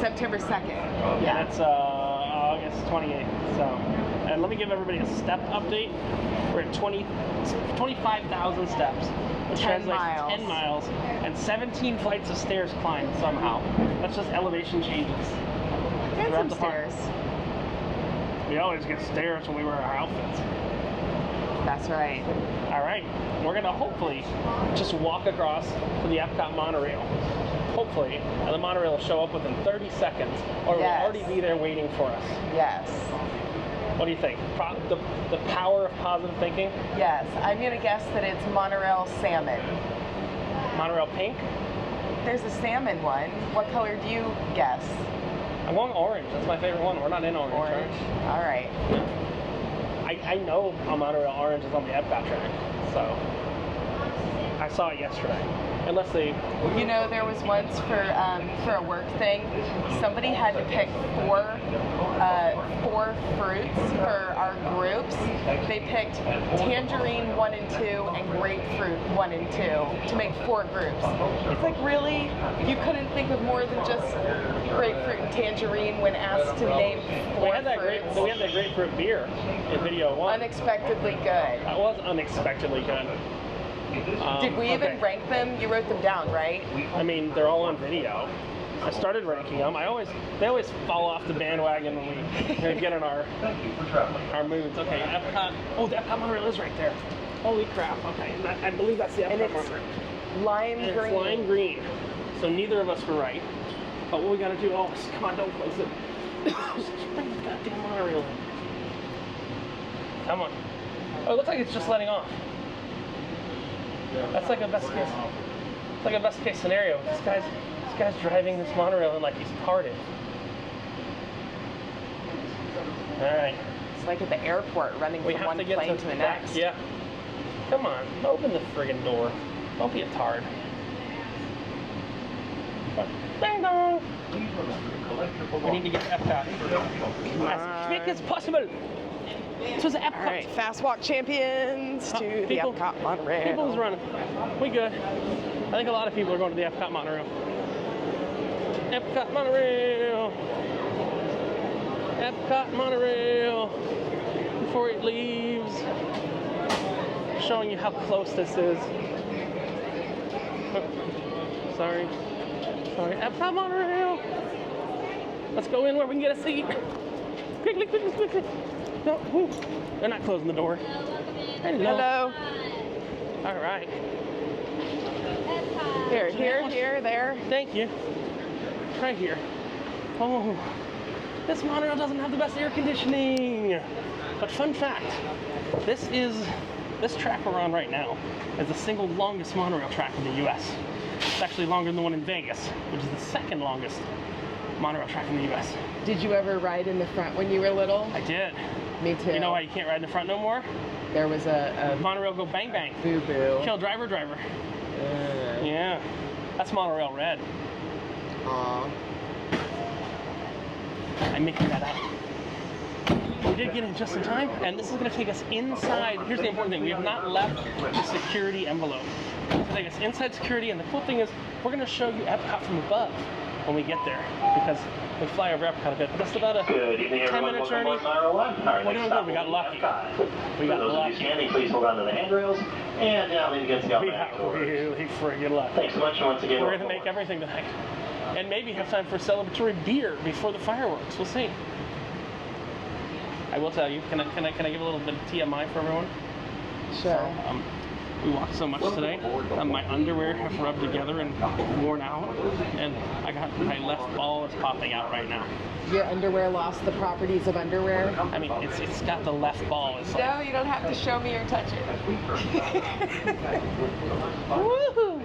September 2nd, yeah. And it's August 28th, so. And let me give everybody a step update. We're at 25,000 steps, which 10 translates miles. to 10 miles, and 17 flights of stairs climbed somehow. That's just elevation changes. And Throughout some the park. stairs. We always get stairs when we wear our outfits. That's right. All right, we're gonna hopefully just walk across to the Epcot monorail. Hopefully, and the monorail will show up within 30 seconds, or Yes. will already be there waiting for us. Yes. What do you think? The power of positive thinking? Yes. I'm going to guess that it's monorail salmon. Monorail pink? There's a salmon one. What color do you guess? I'm going orange. That's my favorite one. We're not in orange. Orange. All right. I know a monorail orange is on the Epcot track, so I saw it yesterday. Unless they, You know, there was once for a work thing, somebody had to pick four fruits for our groups. They picked tangerine 1 and 2 and grapefruit 1 and 2 to make 4 groups. It's like, really? You couldn't think of more than just grapefruit and tangerine when asked to name 4 we had that fruits? we had that grapefruit beer in video 1. Unexpectedly good. That was unexpectedly good. Did we even okay. rank them? You wrote them down, right? I mean, they're all on video. I started ranking them. They always fall off the bandwagon when we get in our moods. Okay, Epcot. Oh, the Epcot monorail is right there. Holy crap. Okay, I believe that's the And Epcot it's monorail. lime And green. it's lime green. So neither of us were right. But what we gotta do? Oh, come on, don't close it. Just bring the goddamn monorail in. Come on. Oh, it looks like it's just letting off. That's like a best case. It's like a best case scenario. This guy's driving this monorail in like he's retarded. All right. It's like at the airport, running We from have one to get plane to to the back. next. Yeah. Come on, open the friggin' door. Don't be a tard. Ding dong. We need to get to Epcot as quick as possible. To the Epcot. All right, fast walk champions to the People- Epcot monorail. People's running. We good. I think a lot of people are going to the Epcot monorail. Epcot monorail. Epcot monorail. Before it leaves. Showing you how close this is. Oh, sorry. Epcot monorail. Let's go in where we can get a seat. Quickly. No, woo. They're not closing the door. Hello. All right. Here, there. Thank you. Right here. Oh, this monorail doesn't have the best air conditioning. But fun fact, this track we're on right now is the single longest monorail track in the U.S. It's actually longer than the one in Vegas, which is the second longest monorail track in the U.S. Did you ever ride in the front when you were little? I did. Me too. You know why you can't ride in the front no more? There was a Monorail go bang bang. boo-boo. Kill driver. Yeah. That's monorail red. Aw. I'm making that up. We did get in just in time, and this is going to take us inside. Here's the important thing. We have not left the security envelope. It's going to take us inside security, and the cool thing is we're going to show you Epcot from above when we get there, because we fly over Epcot a bit. But that's about a 10-minute journey. We're doing good. We got lucky. We got lucky. Standing, please hold on to the handrails, and now lean against the We got really friggin' lucky. Thanks so much once again. We're going to make everything tonight. And maybe have time for celebratory beer before the fireworks. We'll see. I will tell you, can I give a little bit of TMI for everyone? Sure. We walked so much today. My underwear have rubbed together and worn out, and I got my left ball is popping out right now. Your underwear lost the properties of underwear? I mean, it's got the left ball. It's like, No, you don't have to show me or touch it. woohoo!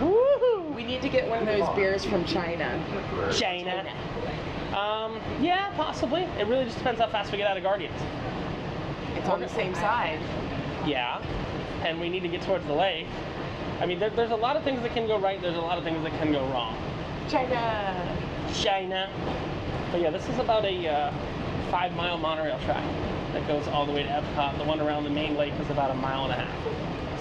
Woohoo! We need to get one of those beers from China. China. Yeah, possibly. It really just depends how fast we get out of Guardians. It's on the same side. Yeah, and we need to get towards the lake. I mean, there's a lot of things that can go right. There's a lot of things that can go wrong. China. But yeah, this is about a 5-mile monorail track that goes all the way to Epcot. The one around the main lake is about 1.5 miles.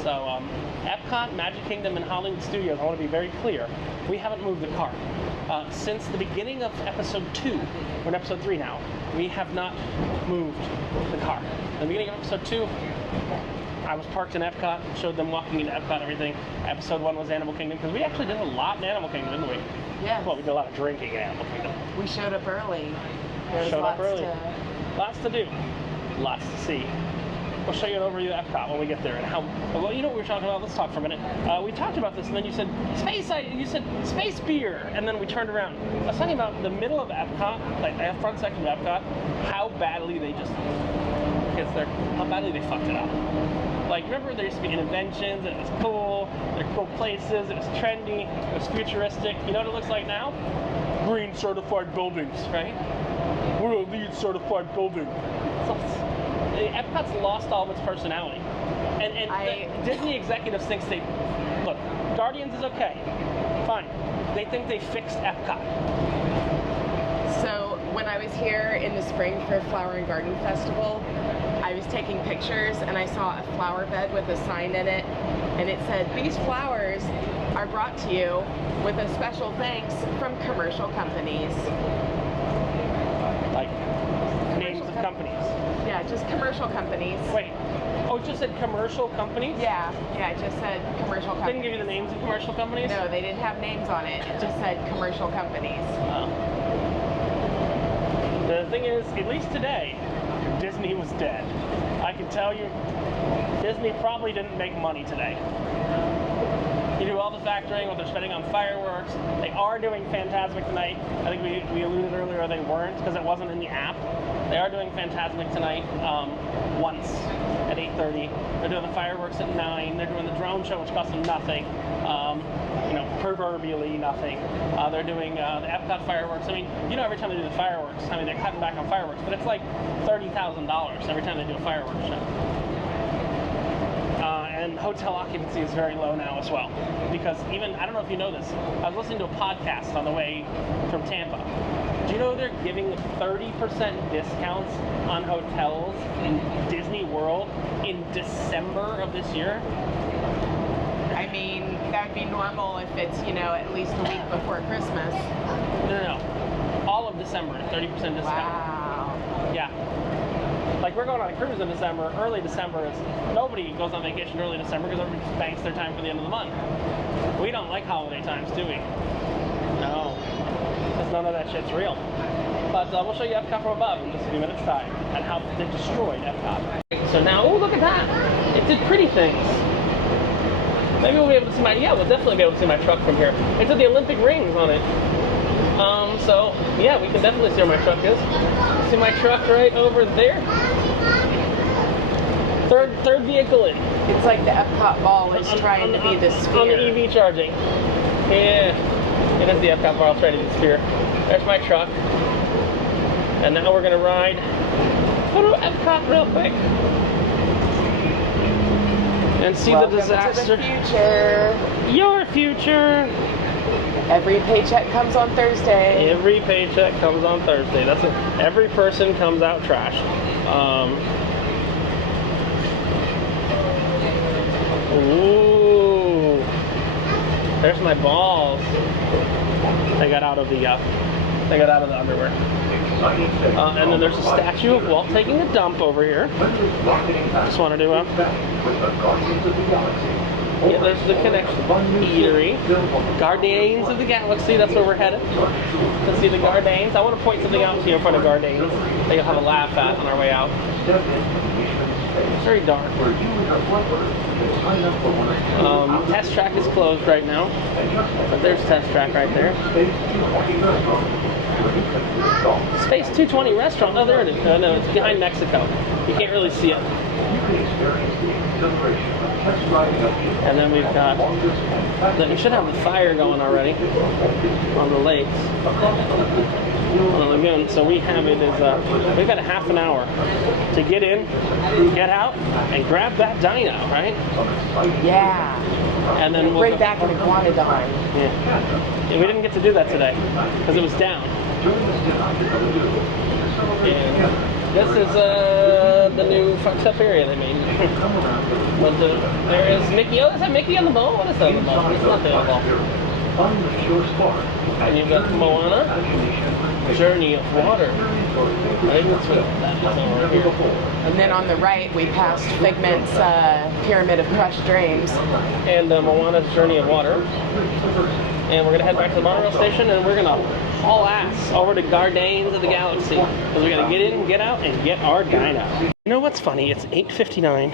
So Epcot, Magic Kingdom, and Hollywood Studios, I want to be very clear, we haven't moved the car. Since the beginning of episode 2, we're in episode 3 now, we have not moved the car. In the beginning of episode 2, I was parked in Epcot, showed them walking into Epcot and everything. Episode 1 was Animal Kingdom, because we actually did a lot in Animal Kingdom, didn't we? Yeah. Well, we did a lot of drinking in Animal Kingdom. We showed up early. There was Showed up lots early. Lots to do. Lots to see. we'll show you an overview of Epcot when we get there and how. Well, you know what we were talking about. Let's talk for a minute. We talked about this, and then you said you said space beer, and then we turned around. I was talking about the middle of Epcot, like the front section of Epcot, how badly they just how badly they fucked it up. Like, remember there used to be inventions, and it was cool, they're cool places, it was trendy, it was futuristic. You know what it looks like now? Green certified buildings, right? We're a LEED certified building. So Epcot's lost all of its personality. And the Disney executives think look, Guardians is okay, fine. They think they fixed Epcot. So when I was here in the spring for Flower and Garden Festival, I was taking pictures and I saw a flower bed with a sign in it, and it said, "These flowers are brought to you with a special thanks from commercial companies." Like names of companies. Yeah, just commercial companies. Wait. Oh, it just said commercial companies? Yeah, it just said commercial companies. Didn't give you the names of commercial companies? No, they didn't have names on it. It just said commercial companies. The thing is, at least today, Disney was dead. I can tell you, Disney probably didn't make money today. You do all the factoring, what they're spending on fireworks. They are doing Fantasmic tonight. I think we alluded earlier they weren't because it wasn't in the app. They are doing Fantasmic tonight once at 8:30. They're doing the fireworks at 9. They're doing the drone show, which costs them nothing. Proverbially nothing. They're doing the Epcot fireworks. I mean, every time they do the fireworks, they're cutting back on fireworks, but it's like $30,000 every time they do a fireworks show. And hotel occupancy is very low now as well. Because I don't know if you know this, I was listening to a podcast on the way from Tampa. Do you know they're giving 30% discounts on hotels in Disney World in December of this year? I mean, that would be normal if it's, at least a week before Christmas. No. All of December, 30% discount. Wow. Yeah. Like, we're going on a cruise in December. Early December is, nobody goes on vacation early December because everybody just banks their time for the end of the month. We don't like holiday times, do we? No. Because none of that shit's real. But we'll show you Epcot from above in just a few minutes' time and how they destroyed Epcot. So now, oh, look at that. It did pretty things. Maybe we'll be able to see we'll definitely be able to see my truck from here. It did the Olympic rings on it. So, yeah, we can definitely see where my truck is. See my truck right over there? Third vehicle in. It's like the Epcot ball is trying to be the sphere. On the EV charging. Yeah, it is the Epcot ball trying to be the sphere. There's my truck. And now we're going to ride through Epcot real quick. And see the disaster. To the future. Your future. Every paycheck comes on Thursday. Every paycheck comes on Thursday. That's it. Every person comes out trashed. Ooh. There's my balls. They got out of the underwear. And then there's a statue of Walt taking a dump over here. Just wanted to yeah, there's the connection. Eatery. Guardians of the Galaxy, that's where we're headed. To see the Guardians. I want to point something out to you in front of Guardians that you'll have a laugh at on our way out. It's very dark. Test track is closed right now. But there's Test track right there. Space 220 restaurant. Oh, there it is. No, it's behind Mexico. You can't really see it. And then we've got, we should have the fire going already on the lakes, on the lagoon. So we have it as, we've got a half an hour to get in, get out, and grab that dino, right? Yeah. And then we'll bring back an iguanodon. Yeah. We didn't get to do that today because it was down. And this is the new fucked up area they made. But there is Mickey. Oh, is that Mickey on the ball? What is that on the ball? It's not the ball. And you've got Moana, Journey of Water. I think that's what that is over here. And then on the right, we passed Figment's Pyramid of Crushed Dreams. And Moana's Journey of Water. And we're gonna head back to the monorail station, and we're gonna haul ass over to Guardians of the Galaxy. Because we gotta get in, get out, and get our dino. You know what's funny? It's 8:59.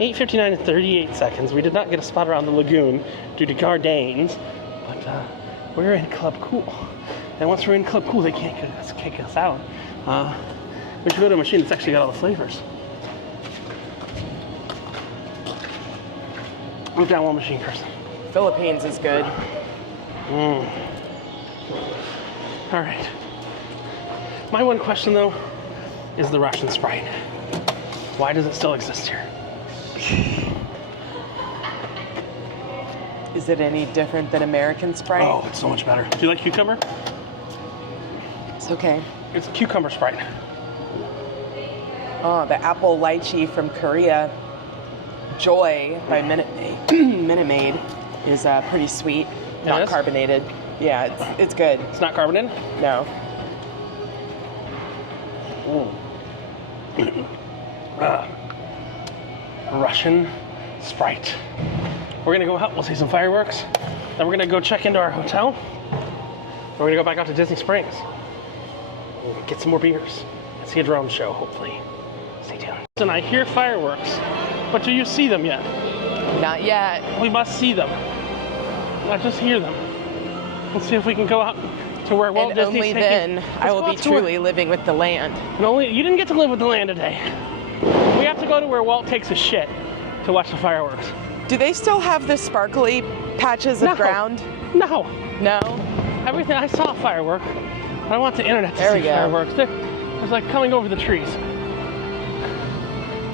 8:59 and 38 seconds. We did not get a spot around the lagoon due to Guardians, but we're in Club Cool. And once we're in Club Cool, they can't kick us out. We should go to a machine that's actually got all the flavors. Move down one machine, Kirsten. Philippines is good. All right. My one question, though, is the Russian Sprite. Why does it still exist here? Is it any different than American Sprite? Oh, it's so much better. Do you like cucumber? It's okay. It's a cucumber Sprite. Oh, the apple lychee from Korea, Joy by Minute Maid, is pretty sweet, not carbonated. Yeah, it's good. It's not carbonated? No. Russian Sprite. We're gonna go out, we'll see some fireworks, then we're gonna go check into our hotel. We're gonna go back out to Disney Springs. We'll get some more beers and see a drone show, hopefully. Stay tuned. And I hear fireworks, but do you see them yet? Not yet. We must see them. Not just hear them. Let's see if we can go out to where Walt Disney's only then I will be truly living with the land. And only you didn't get to live with the land today. We have to go to where Walt takes a shit to watch the fireworks. Do they still have the sparkly patches of ground? No. No? Everything, I saw a firework. I want the internet to see fireworks. There's like coming over the trees.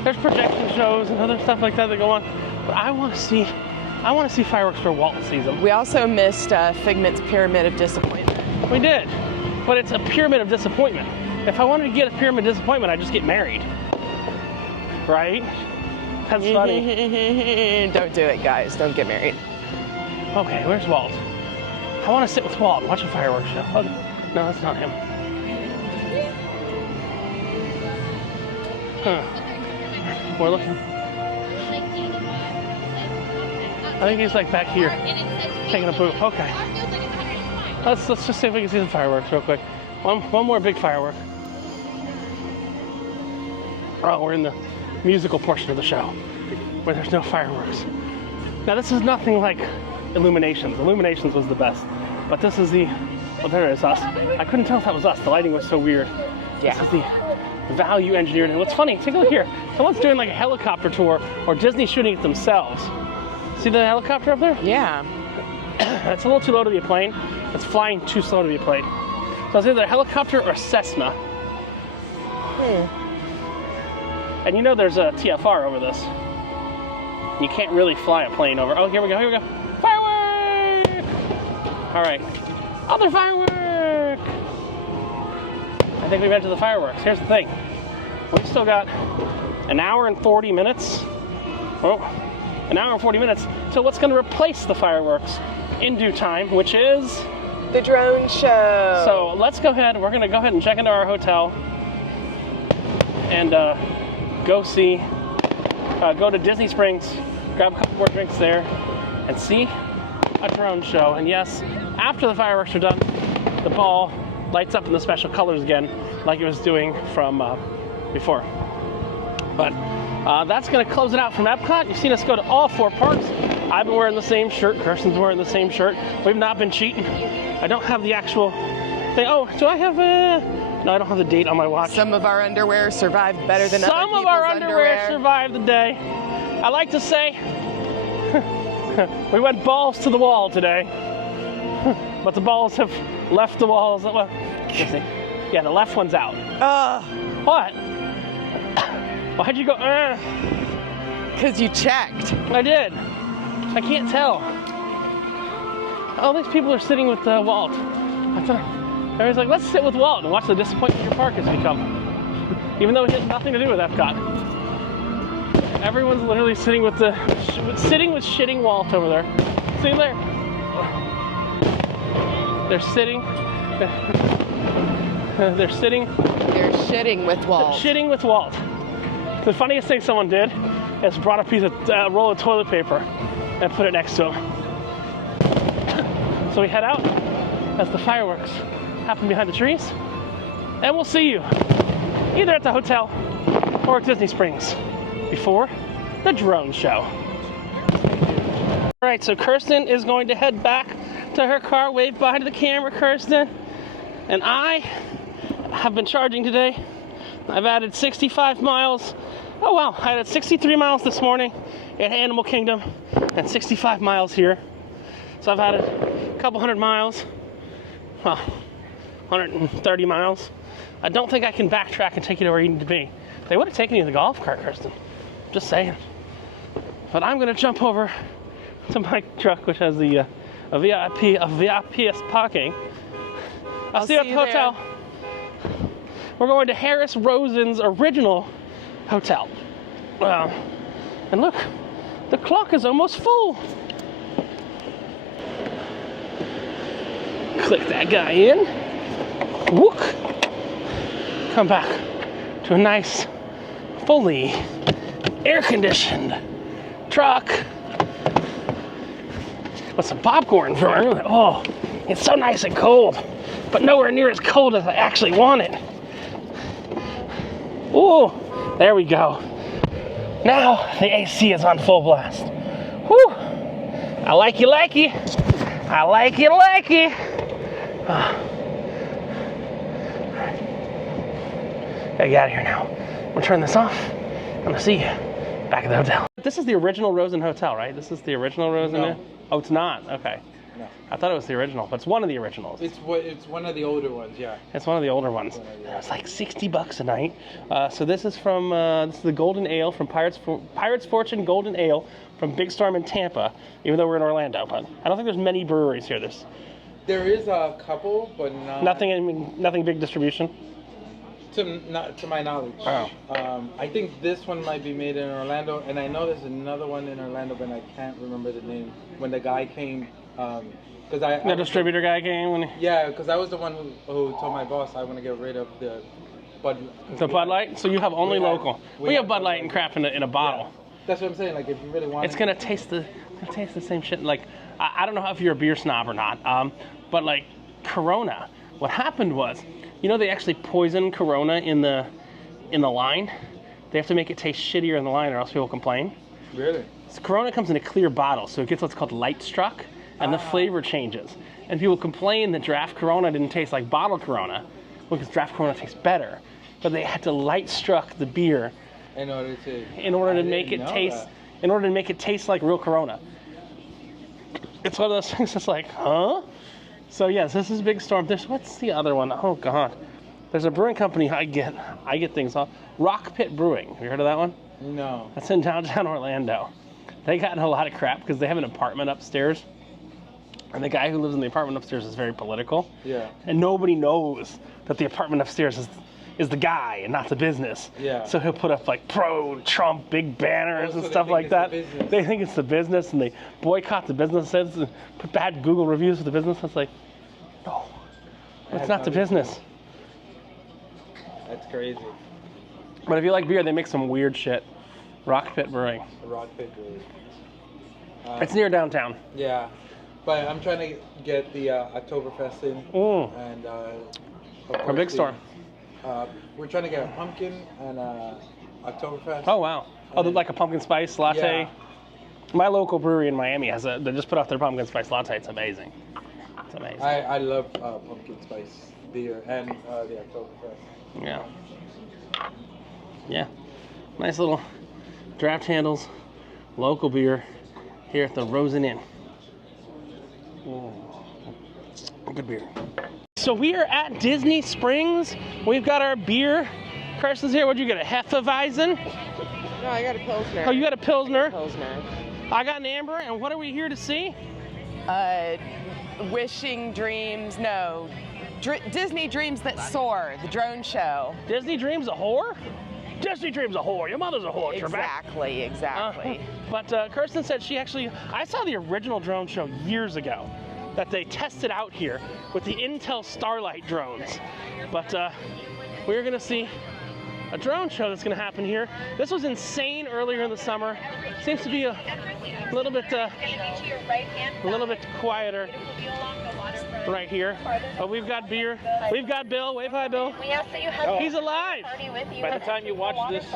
There's projection shows and other stuff like that that go on. But I want to see fireworks where Walt sees them. We also missed Figment's Pyramid of Disappointment. We did, but it's a pyramid of disappointment. If I wanted to get a pyramid of disappointment, I'd just get married. Right? That's funny. Don't do it, guys. Don't get married. Okay, where's Walt? I want to sit with Walt and watch a fireworks show. Oh, no, that's not him. Huh. We're looking. I think he's like back here, taking a poop. Okay. Let's just see if we can see the fireworks real quick. One more big firework. Oh, we're in the musical portion of the show where there's no fireworks. Now this is nothing like Illuminations. Illuminations was the best, but this is the. Well, there it is us. I couldn't tell if that was us. The lighting was so weird. Yeah. This is the value engineered. And what's funny? Take a look here. Someone's doing like a helicopter tour, or Disney shooting it themselves. See the helicopter up there? Yeah. That's a little too low to be a plane. It's flying too slow to be a plane. So it's either a helicopter or a Cessna. And you know there's a TFR over this. You can't really fly a plane over. Oh, here we go, here we go. Firework! All right, other firework! I think we've entered the fireworks. Here's the thing. We've still got an hour and 40 minutes. Oh, an hour and 40 minutes. So what's gonna replace the fireworks in due time, which is? The drone show. So let's go ahead, we're gonna go ahead and check into our hotel and go to Disney Springs, grab a couple more drinks there, and see a drone show. And yes, after the fireworks are done, the ball lights up in the special colors again, like it was doing from before. But that's gonna close it out from Epcot. You've seen us go to all 4 parks. I've been wearing the same shirt, Kirsten's wearing the same shirt. We've not been cheating. I don't have the actual thing. Oh, do I have no, I don't have the date on my watch. Some of our underwear survived better than other people's Some of our underwear survived the day. I like to say, we went balls to the wall today. But the balls have left the walls. Well, let's see. Yeah, the left one's out. What? Why'd you go, Because you checked. I did. I can't tell. All these people are sitting with Walt. I thought, everybody's like, let's sit with Walt and watch the disappointment your park has become. Even though it has nothing to do with Epcot. Everyone's literally sitting with shitting Walt over there. See there? They're sitting. They're sitting. They're shitting with Walt. Shitting with Walt. The funniest thing someone did is brought a piece of roll of toilet paper and put it next to him. So we head out as the fireworks happen behind the trees, and we'll see you either at the hotel or at Disney Springs before the drone show. All right, so Kirsten is going to head back to her car. Wave bye to the camera, Kirsten. And I have been charging today. I've added 65 miles. Oh wow, I added 63 miles this morning at Animal Kingdom and 65 miles here. So I've added a couple hundred miles. Well, 130 miles. I don't think I can backtrack and take you to where you need to be. They would have taken you in the golf cart, Kirsten. Just saying. But I'm gonna jump over to my truck, which has the VIP parking. I'll see you at the hotel. We're going to Harris Rosen's original hotel. And look, the clock is almost full. Click that guy in. Whook. Come back to a nice, fully air-conditioned truck with some popcorn for her. Oh, it's so nice and cold, but nowhere near as cold as I actually want it. Oh, there we go. Now the AC is on full blast. Whew. I like you. I like you. Gotta get out of here now. I'm gonna turn this off. I'm gonna see you back at the hotel. This is the original Rosen Hotel, right? This is the original Rosen? No. Oh, it's not? Okay. No. I thought it was the original, but it's one of the originals. It's one of the older ones, yeah. It's one of the older ones. It's like $60 a night. So this is from this is the Golden Ale from Pirates Fortune Golden Ale from Big Storm in Tampa. Even though we're in Orlando, but I don't think there's many breweries here. There is a couple, but not nothing big distribution. To my knowledge. Oh. I think this one might be made in Orlando, and I know there's another one in Orlando, but I can't remember the name. When the guy came, the distributor guy came when. Yeah, because I was the one who told my boss I want to get rid of the Bud. The Bud Light. So you have only local. We have Bud Light and crap in a bottle. Yeah. That's what I'm saying. Like if you really want. It's gonna taste the same shit. Like I don't know if you're a beer snob or not. But like Corona, what happened was, they actually poison Corona in the line. They have to make it taste shittier in the line, or else people complain. Really? So Corona comes in a clear bottle, so it gets what's called light struck, and the flavor changes. And people complain that draft Corona didn't taste like bottled Corona, because draft Corona tastes better. But they had to light struck the beer in order to make it taste like real Corona. It's one of those things that's like, huh? So yes, this is Big Storm. What's the other one? Oh God, there's a brewing company I get things off. Rock Pit Brewing. Have you heard of that one? No. That's in downtown Orlando. They got in a lot of crap because they have an apartment upstairs, and the guy who lives in the apartment upstairs is very political. Yeah. And nobody knows that the apartment upstairs is the guy and not the business. Yeah. So he'll put up like pro-Trump big banners and stuff like that. They think it's the business, and they boycott the businesses and put bad Google reviews for the business. It's like, no, it's not the business. That's crazy. But if you like beer, they make some weird shit. Rock Pit Brewing. Rock Pit Brewing. It's near downtown. Yeah, but I'm trying to get the Oktoberfest in. And from Big Storm. We're trying to get a pumpkin and Oktoberfest. Oh wow! Oh, like a pumpkin spice latte. Yeah. My local brewery in Miami they just put out their pumpkin spice latte. It's amazing. It's amazing. I love pumpkin spice beer and the Oktoberfest. Yeah. Yeah. Nice little draft handles, local beer here at the Rosen Inn. Good beer. So we are at Disney Springs. We've got our beer. Kirsten's here. What'd you get? A Hefeweizen? No, I got a Pilsner. Oh, you got a Pilsner? Pilsner. I got an Amber. And what are we here to see? Wishing Dreams. No. Disney Dreams That Soar. The drone show. Disney Dreams a whore? Disney Dreams a whore. Your mother's a whore. Exactly. But Kirsten said I saw the original drone show years ago. that they tested out here with the Intel Starlight drones. But we're gonna see a drone show that's gonna happen here. This was insane earlier in the summer. Seems to be a little bit quieter right here. But we've got beer. We've got Bill. Wave hi, Bill. He's alive. By the time you watch this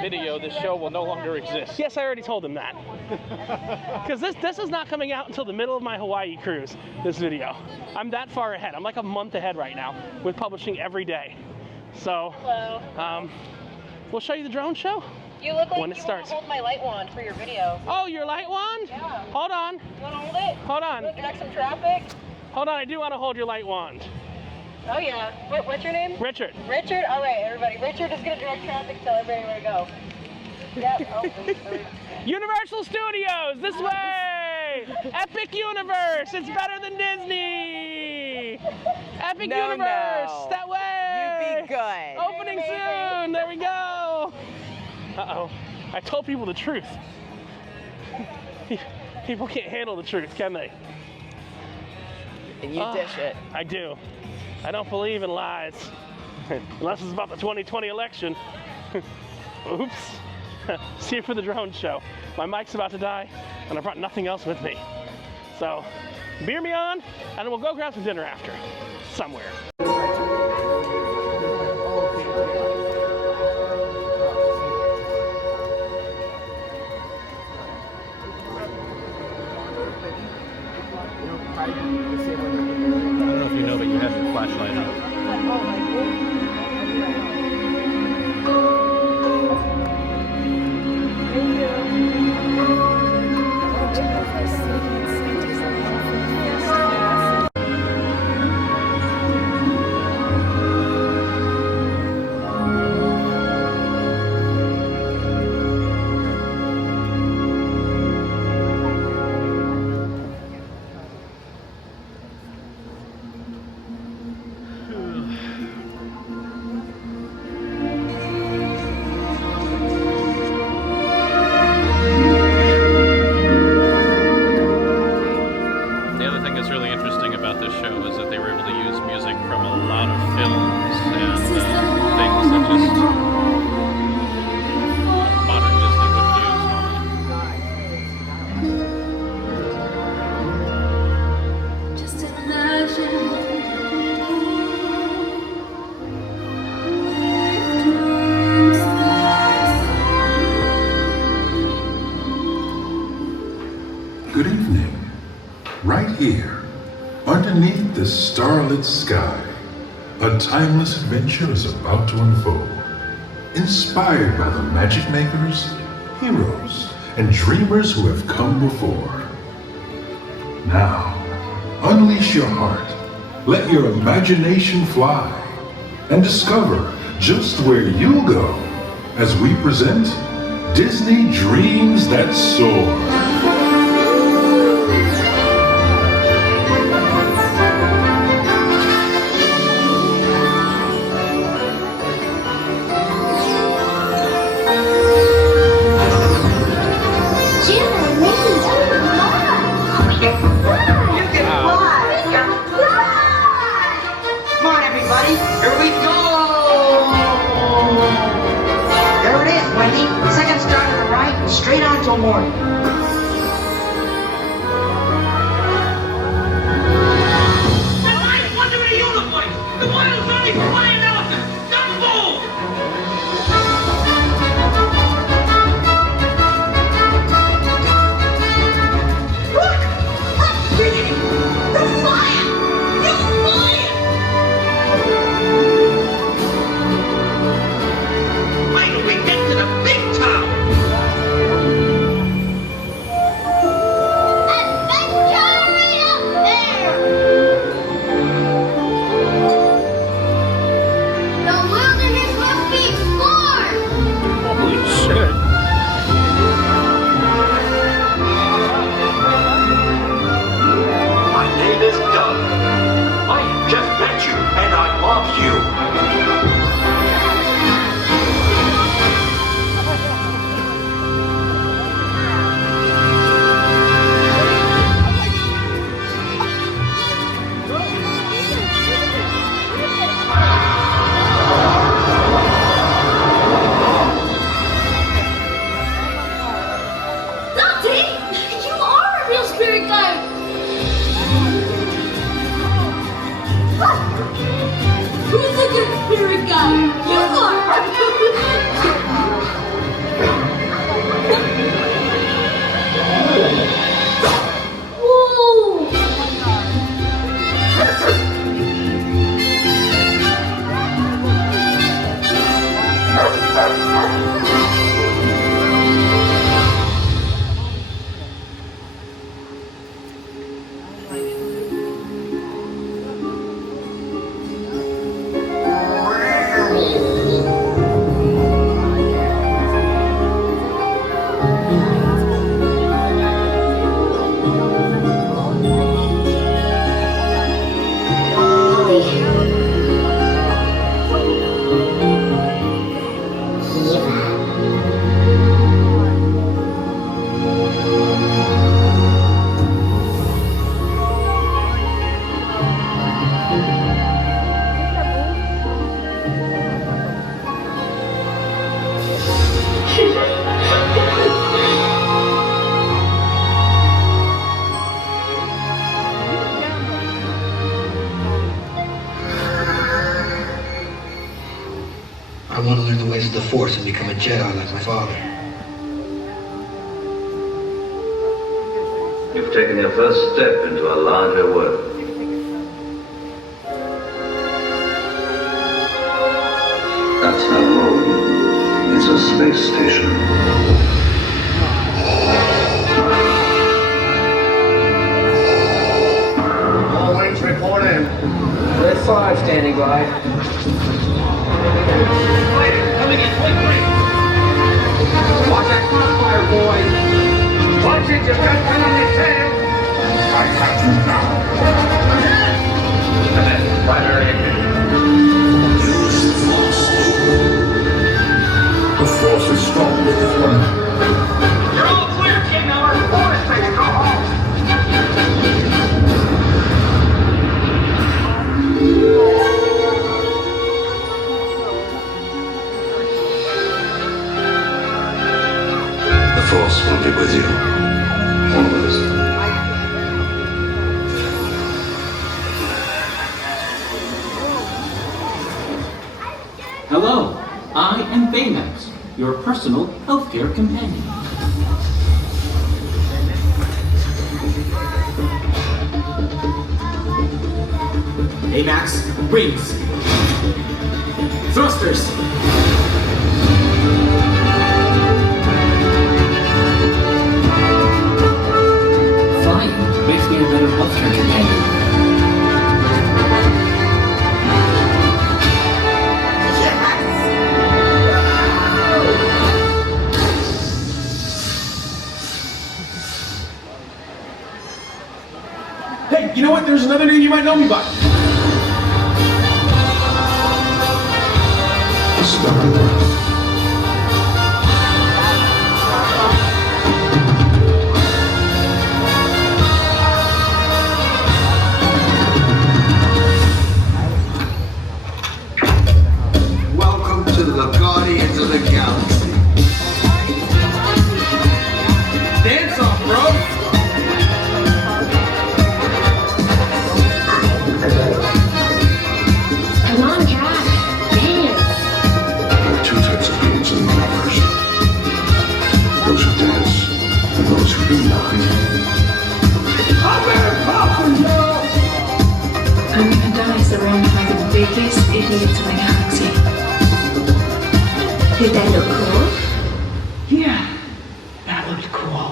video, this show will no longer exist. Yes, I already told him that. Because this is not coming out until the middle of my Hawaii cruise, this video. I'm that far ahead. I'm like a month ahead right now with publishing every day. So, we'll show you the drone show You look like when it you starts. want to hold my light wand for your video. Oh, your light wand? Yeah. Hold on. You want to hold it? Hold on. Direct some traffic? Hold on, I do want to hold your light wand. Oh yeah. What's your name? Richard. Richard? Alright, everybody. Richard is going to direct traffic, tell everybody where to go. Yep. Oh, sorry. Universal Studios, this way! Epic Universe, it's better than Disney! Epic Universe, that way! You be good. Opening soon, there we go! Uh-oh, I told people the truth. People can't handle the truth, can they? And you dish it. I do. I don't believe in lies. Unless it's about the 2020 election. Oops. See you for the drone show. My mic's about to die, and I brought nothing else with me. So, beer me on, and we'll go grab some dinner after. Somewhere. I don't know if you know, but you have your flashlight on. Good evening. Right here, underneath the starlit sky, a timeless adventure is about to unfold. Inspired by the magic makers, heroes, and dreamers who have come before. Now, unleash your heart, let your imagination fly, and discover just where you'll go as we present Disney Dreams That Soar. Straight on till morning. spirit guide! Who's a good spirit guide? You are! Whoa! I want to learn the ways of the Force and become a Jedi like my father. You've taken your first step into a larger world. That's no moon. It's a space station. All wings report in. Red 5 standing by. Coming in, quick. Watch that crossfire, boys! Watch it, you've got one on your tail. I got you now. Use the Force. The Force is strong with this one. You're all clear, King. Now our force takes go home. The Force will be with you. Always. Hello, I am Baymax, your personal healthcare companion. Baymax, wings. Thrusters. Flying makes me a better healthcare companion. Hey, you know what? There's another name you might know me by. Welcome to the Guardians of the Galaxy. Dance off, bro. Come on, Jack. Dance. There are two types of beings in the universe. Those who dance and those who do not. I'm gonna die surrounded by the biggest idiots in the galaxy. Did that look cool? Yeah, that looked cool.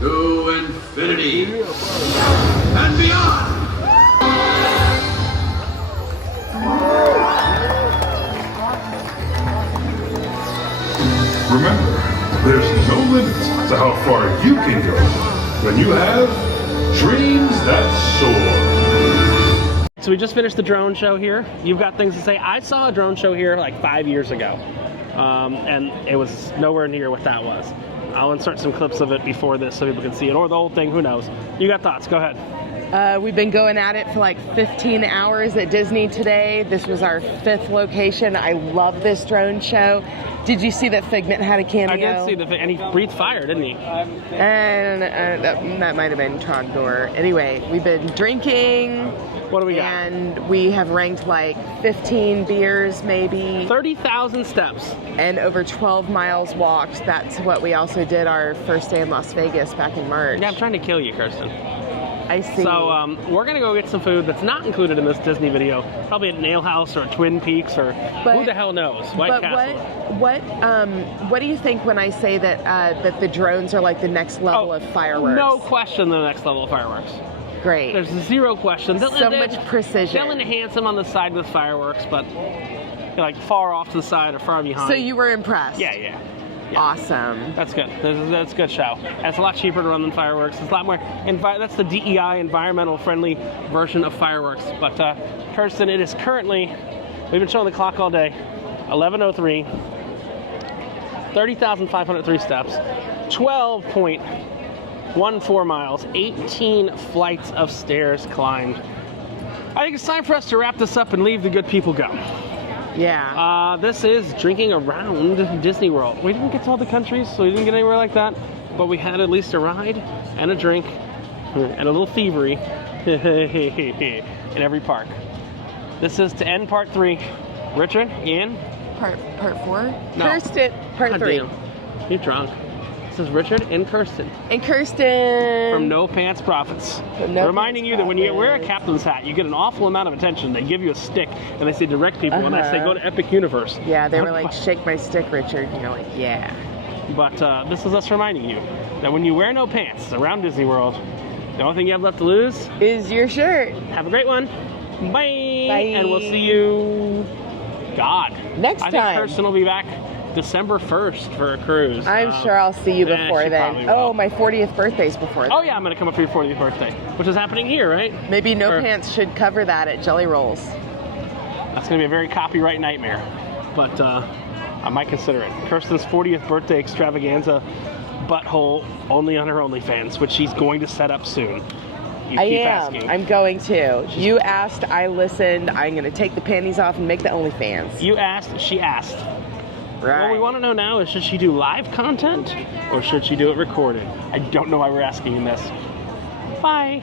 To infinity and beyond. Remember, there's no limit to how far you can go when you have dreams that soar. So we just finished the drone show here. You've got things to say. I saw a drone show here like 5 years ago, and it was nowhere near what that was. I'll insert some clips of it before this so people can see it, or the whole thing, who knows. You got thoughts, go ahead. We've been going at it for like 15 hours at Disney today. This was our 5th location. I love this drone show. Did you see that Figment had a cameo? I did see and he breathed fire, didn't he? And that might have been Trogdor. Anyway, we've been drinking. What do we got? And we have ranked like 15 beers, maybe. 30,000 steps. And over 12 miles walked. That's what we also did our first day in Las Vegas back in March. Yeah, I'm trying to kill you, Kirsten. I see. So we're going to go get some food that's not included in this Disney video. Probably at Nail House or Twin Peaks or who the hell knows? White Castle. What do you think when I say that that the drones are like the next level of fireworks? No question the next level of fireworks. Great. There's zero question. So much precision. They'll enhance them on the side with fireworks, but like far off to the side or far behind. So you were impressed? Yeah. Awesome. That's good. That's a good show. And it's a lot cheaper to run than fireworks. It's a lot more. That's the DEI, environmental friendly version of fireworks. But Kirsten, it is currently. We've been showing the clock all day. 11:03. 30,503 steps. 12.14 miles. 18 flights of stairs climbed. I think it's time for us to wrap this up and leave the good people go. Yeah. This is drinking around Disney World. We didn't get to all the countries, so we didn't get anywhere like that. But we had at least a ride and a drink and a little thievery in every park. This is to end part 3. Richard, Ian? Part 4? No. Kirsten, part 3. Damn. You're drunk. This is Richard and Kirsten. And Kirsten. From No Pants Profits. Reminding you that when you wear a captain's hat, you get an awful amount of attention. They give you a stick and they say direct people and I say go to Epic Universe. Yeah, they were like, shake my stick, Richard. And you're like, yeah. But this is us reminding you that when you wear no pants around Disney World, the only thing you have left to lose is your shirt. Have a great one. Bye. Bye. And we'll see you, next time. I think Kirsten will be back December 1st for a cruise. I'm sure I'll see you before then. Oh, my 40th birthday's before then. Oh yeah, I'm going to come up for your 40th birthday, which is happening here, right? Maybe No Pants should cover that at Jelly Rolls. That's going to be a very copyright nightmare, but I might consider it. Kirsten's 40th birthday extravaganza butthole only on her OnlyFans, which she's going to set up soon. I am. Asking. I'm going to. You asked, I listened. I'm going to take the panties off and make the OnlyFans. You asked, she asked. Right. What we want to know now is, should she do live content or should she do it recorded? I don't know why we're asking this. Bye.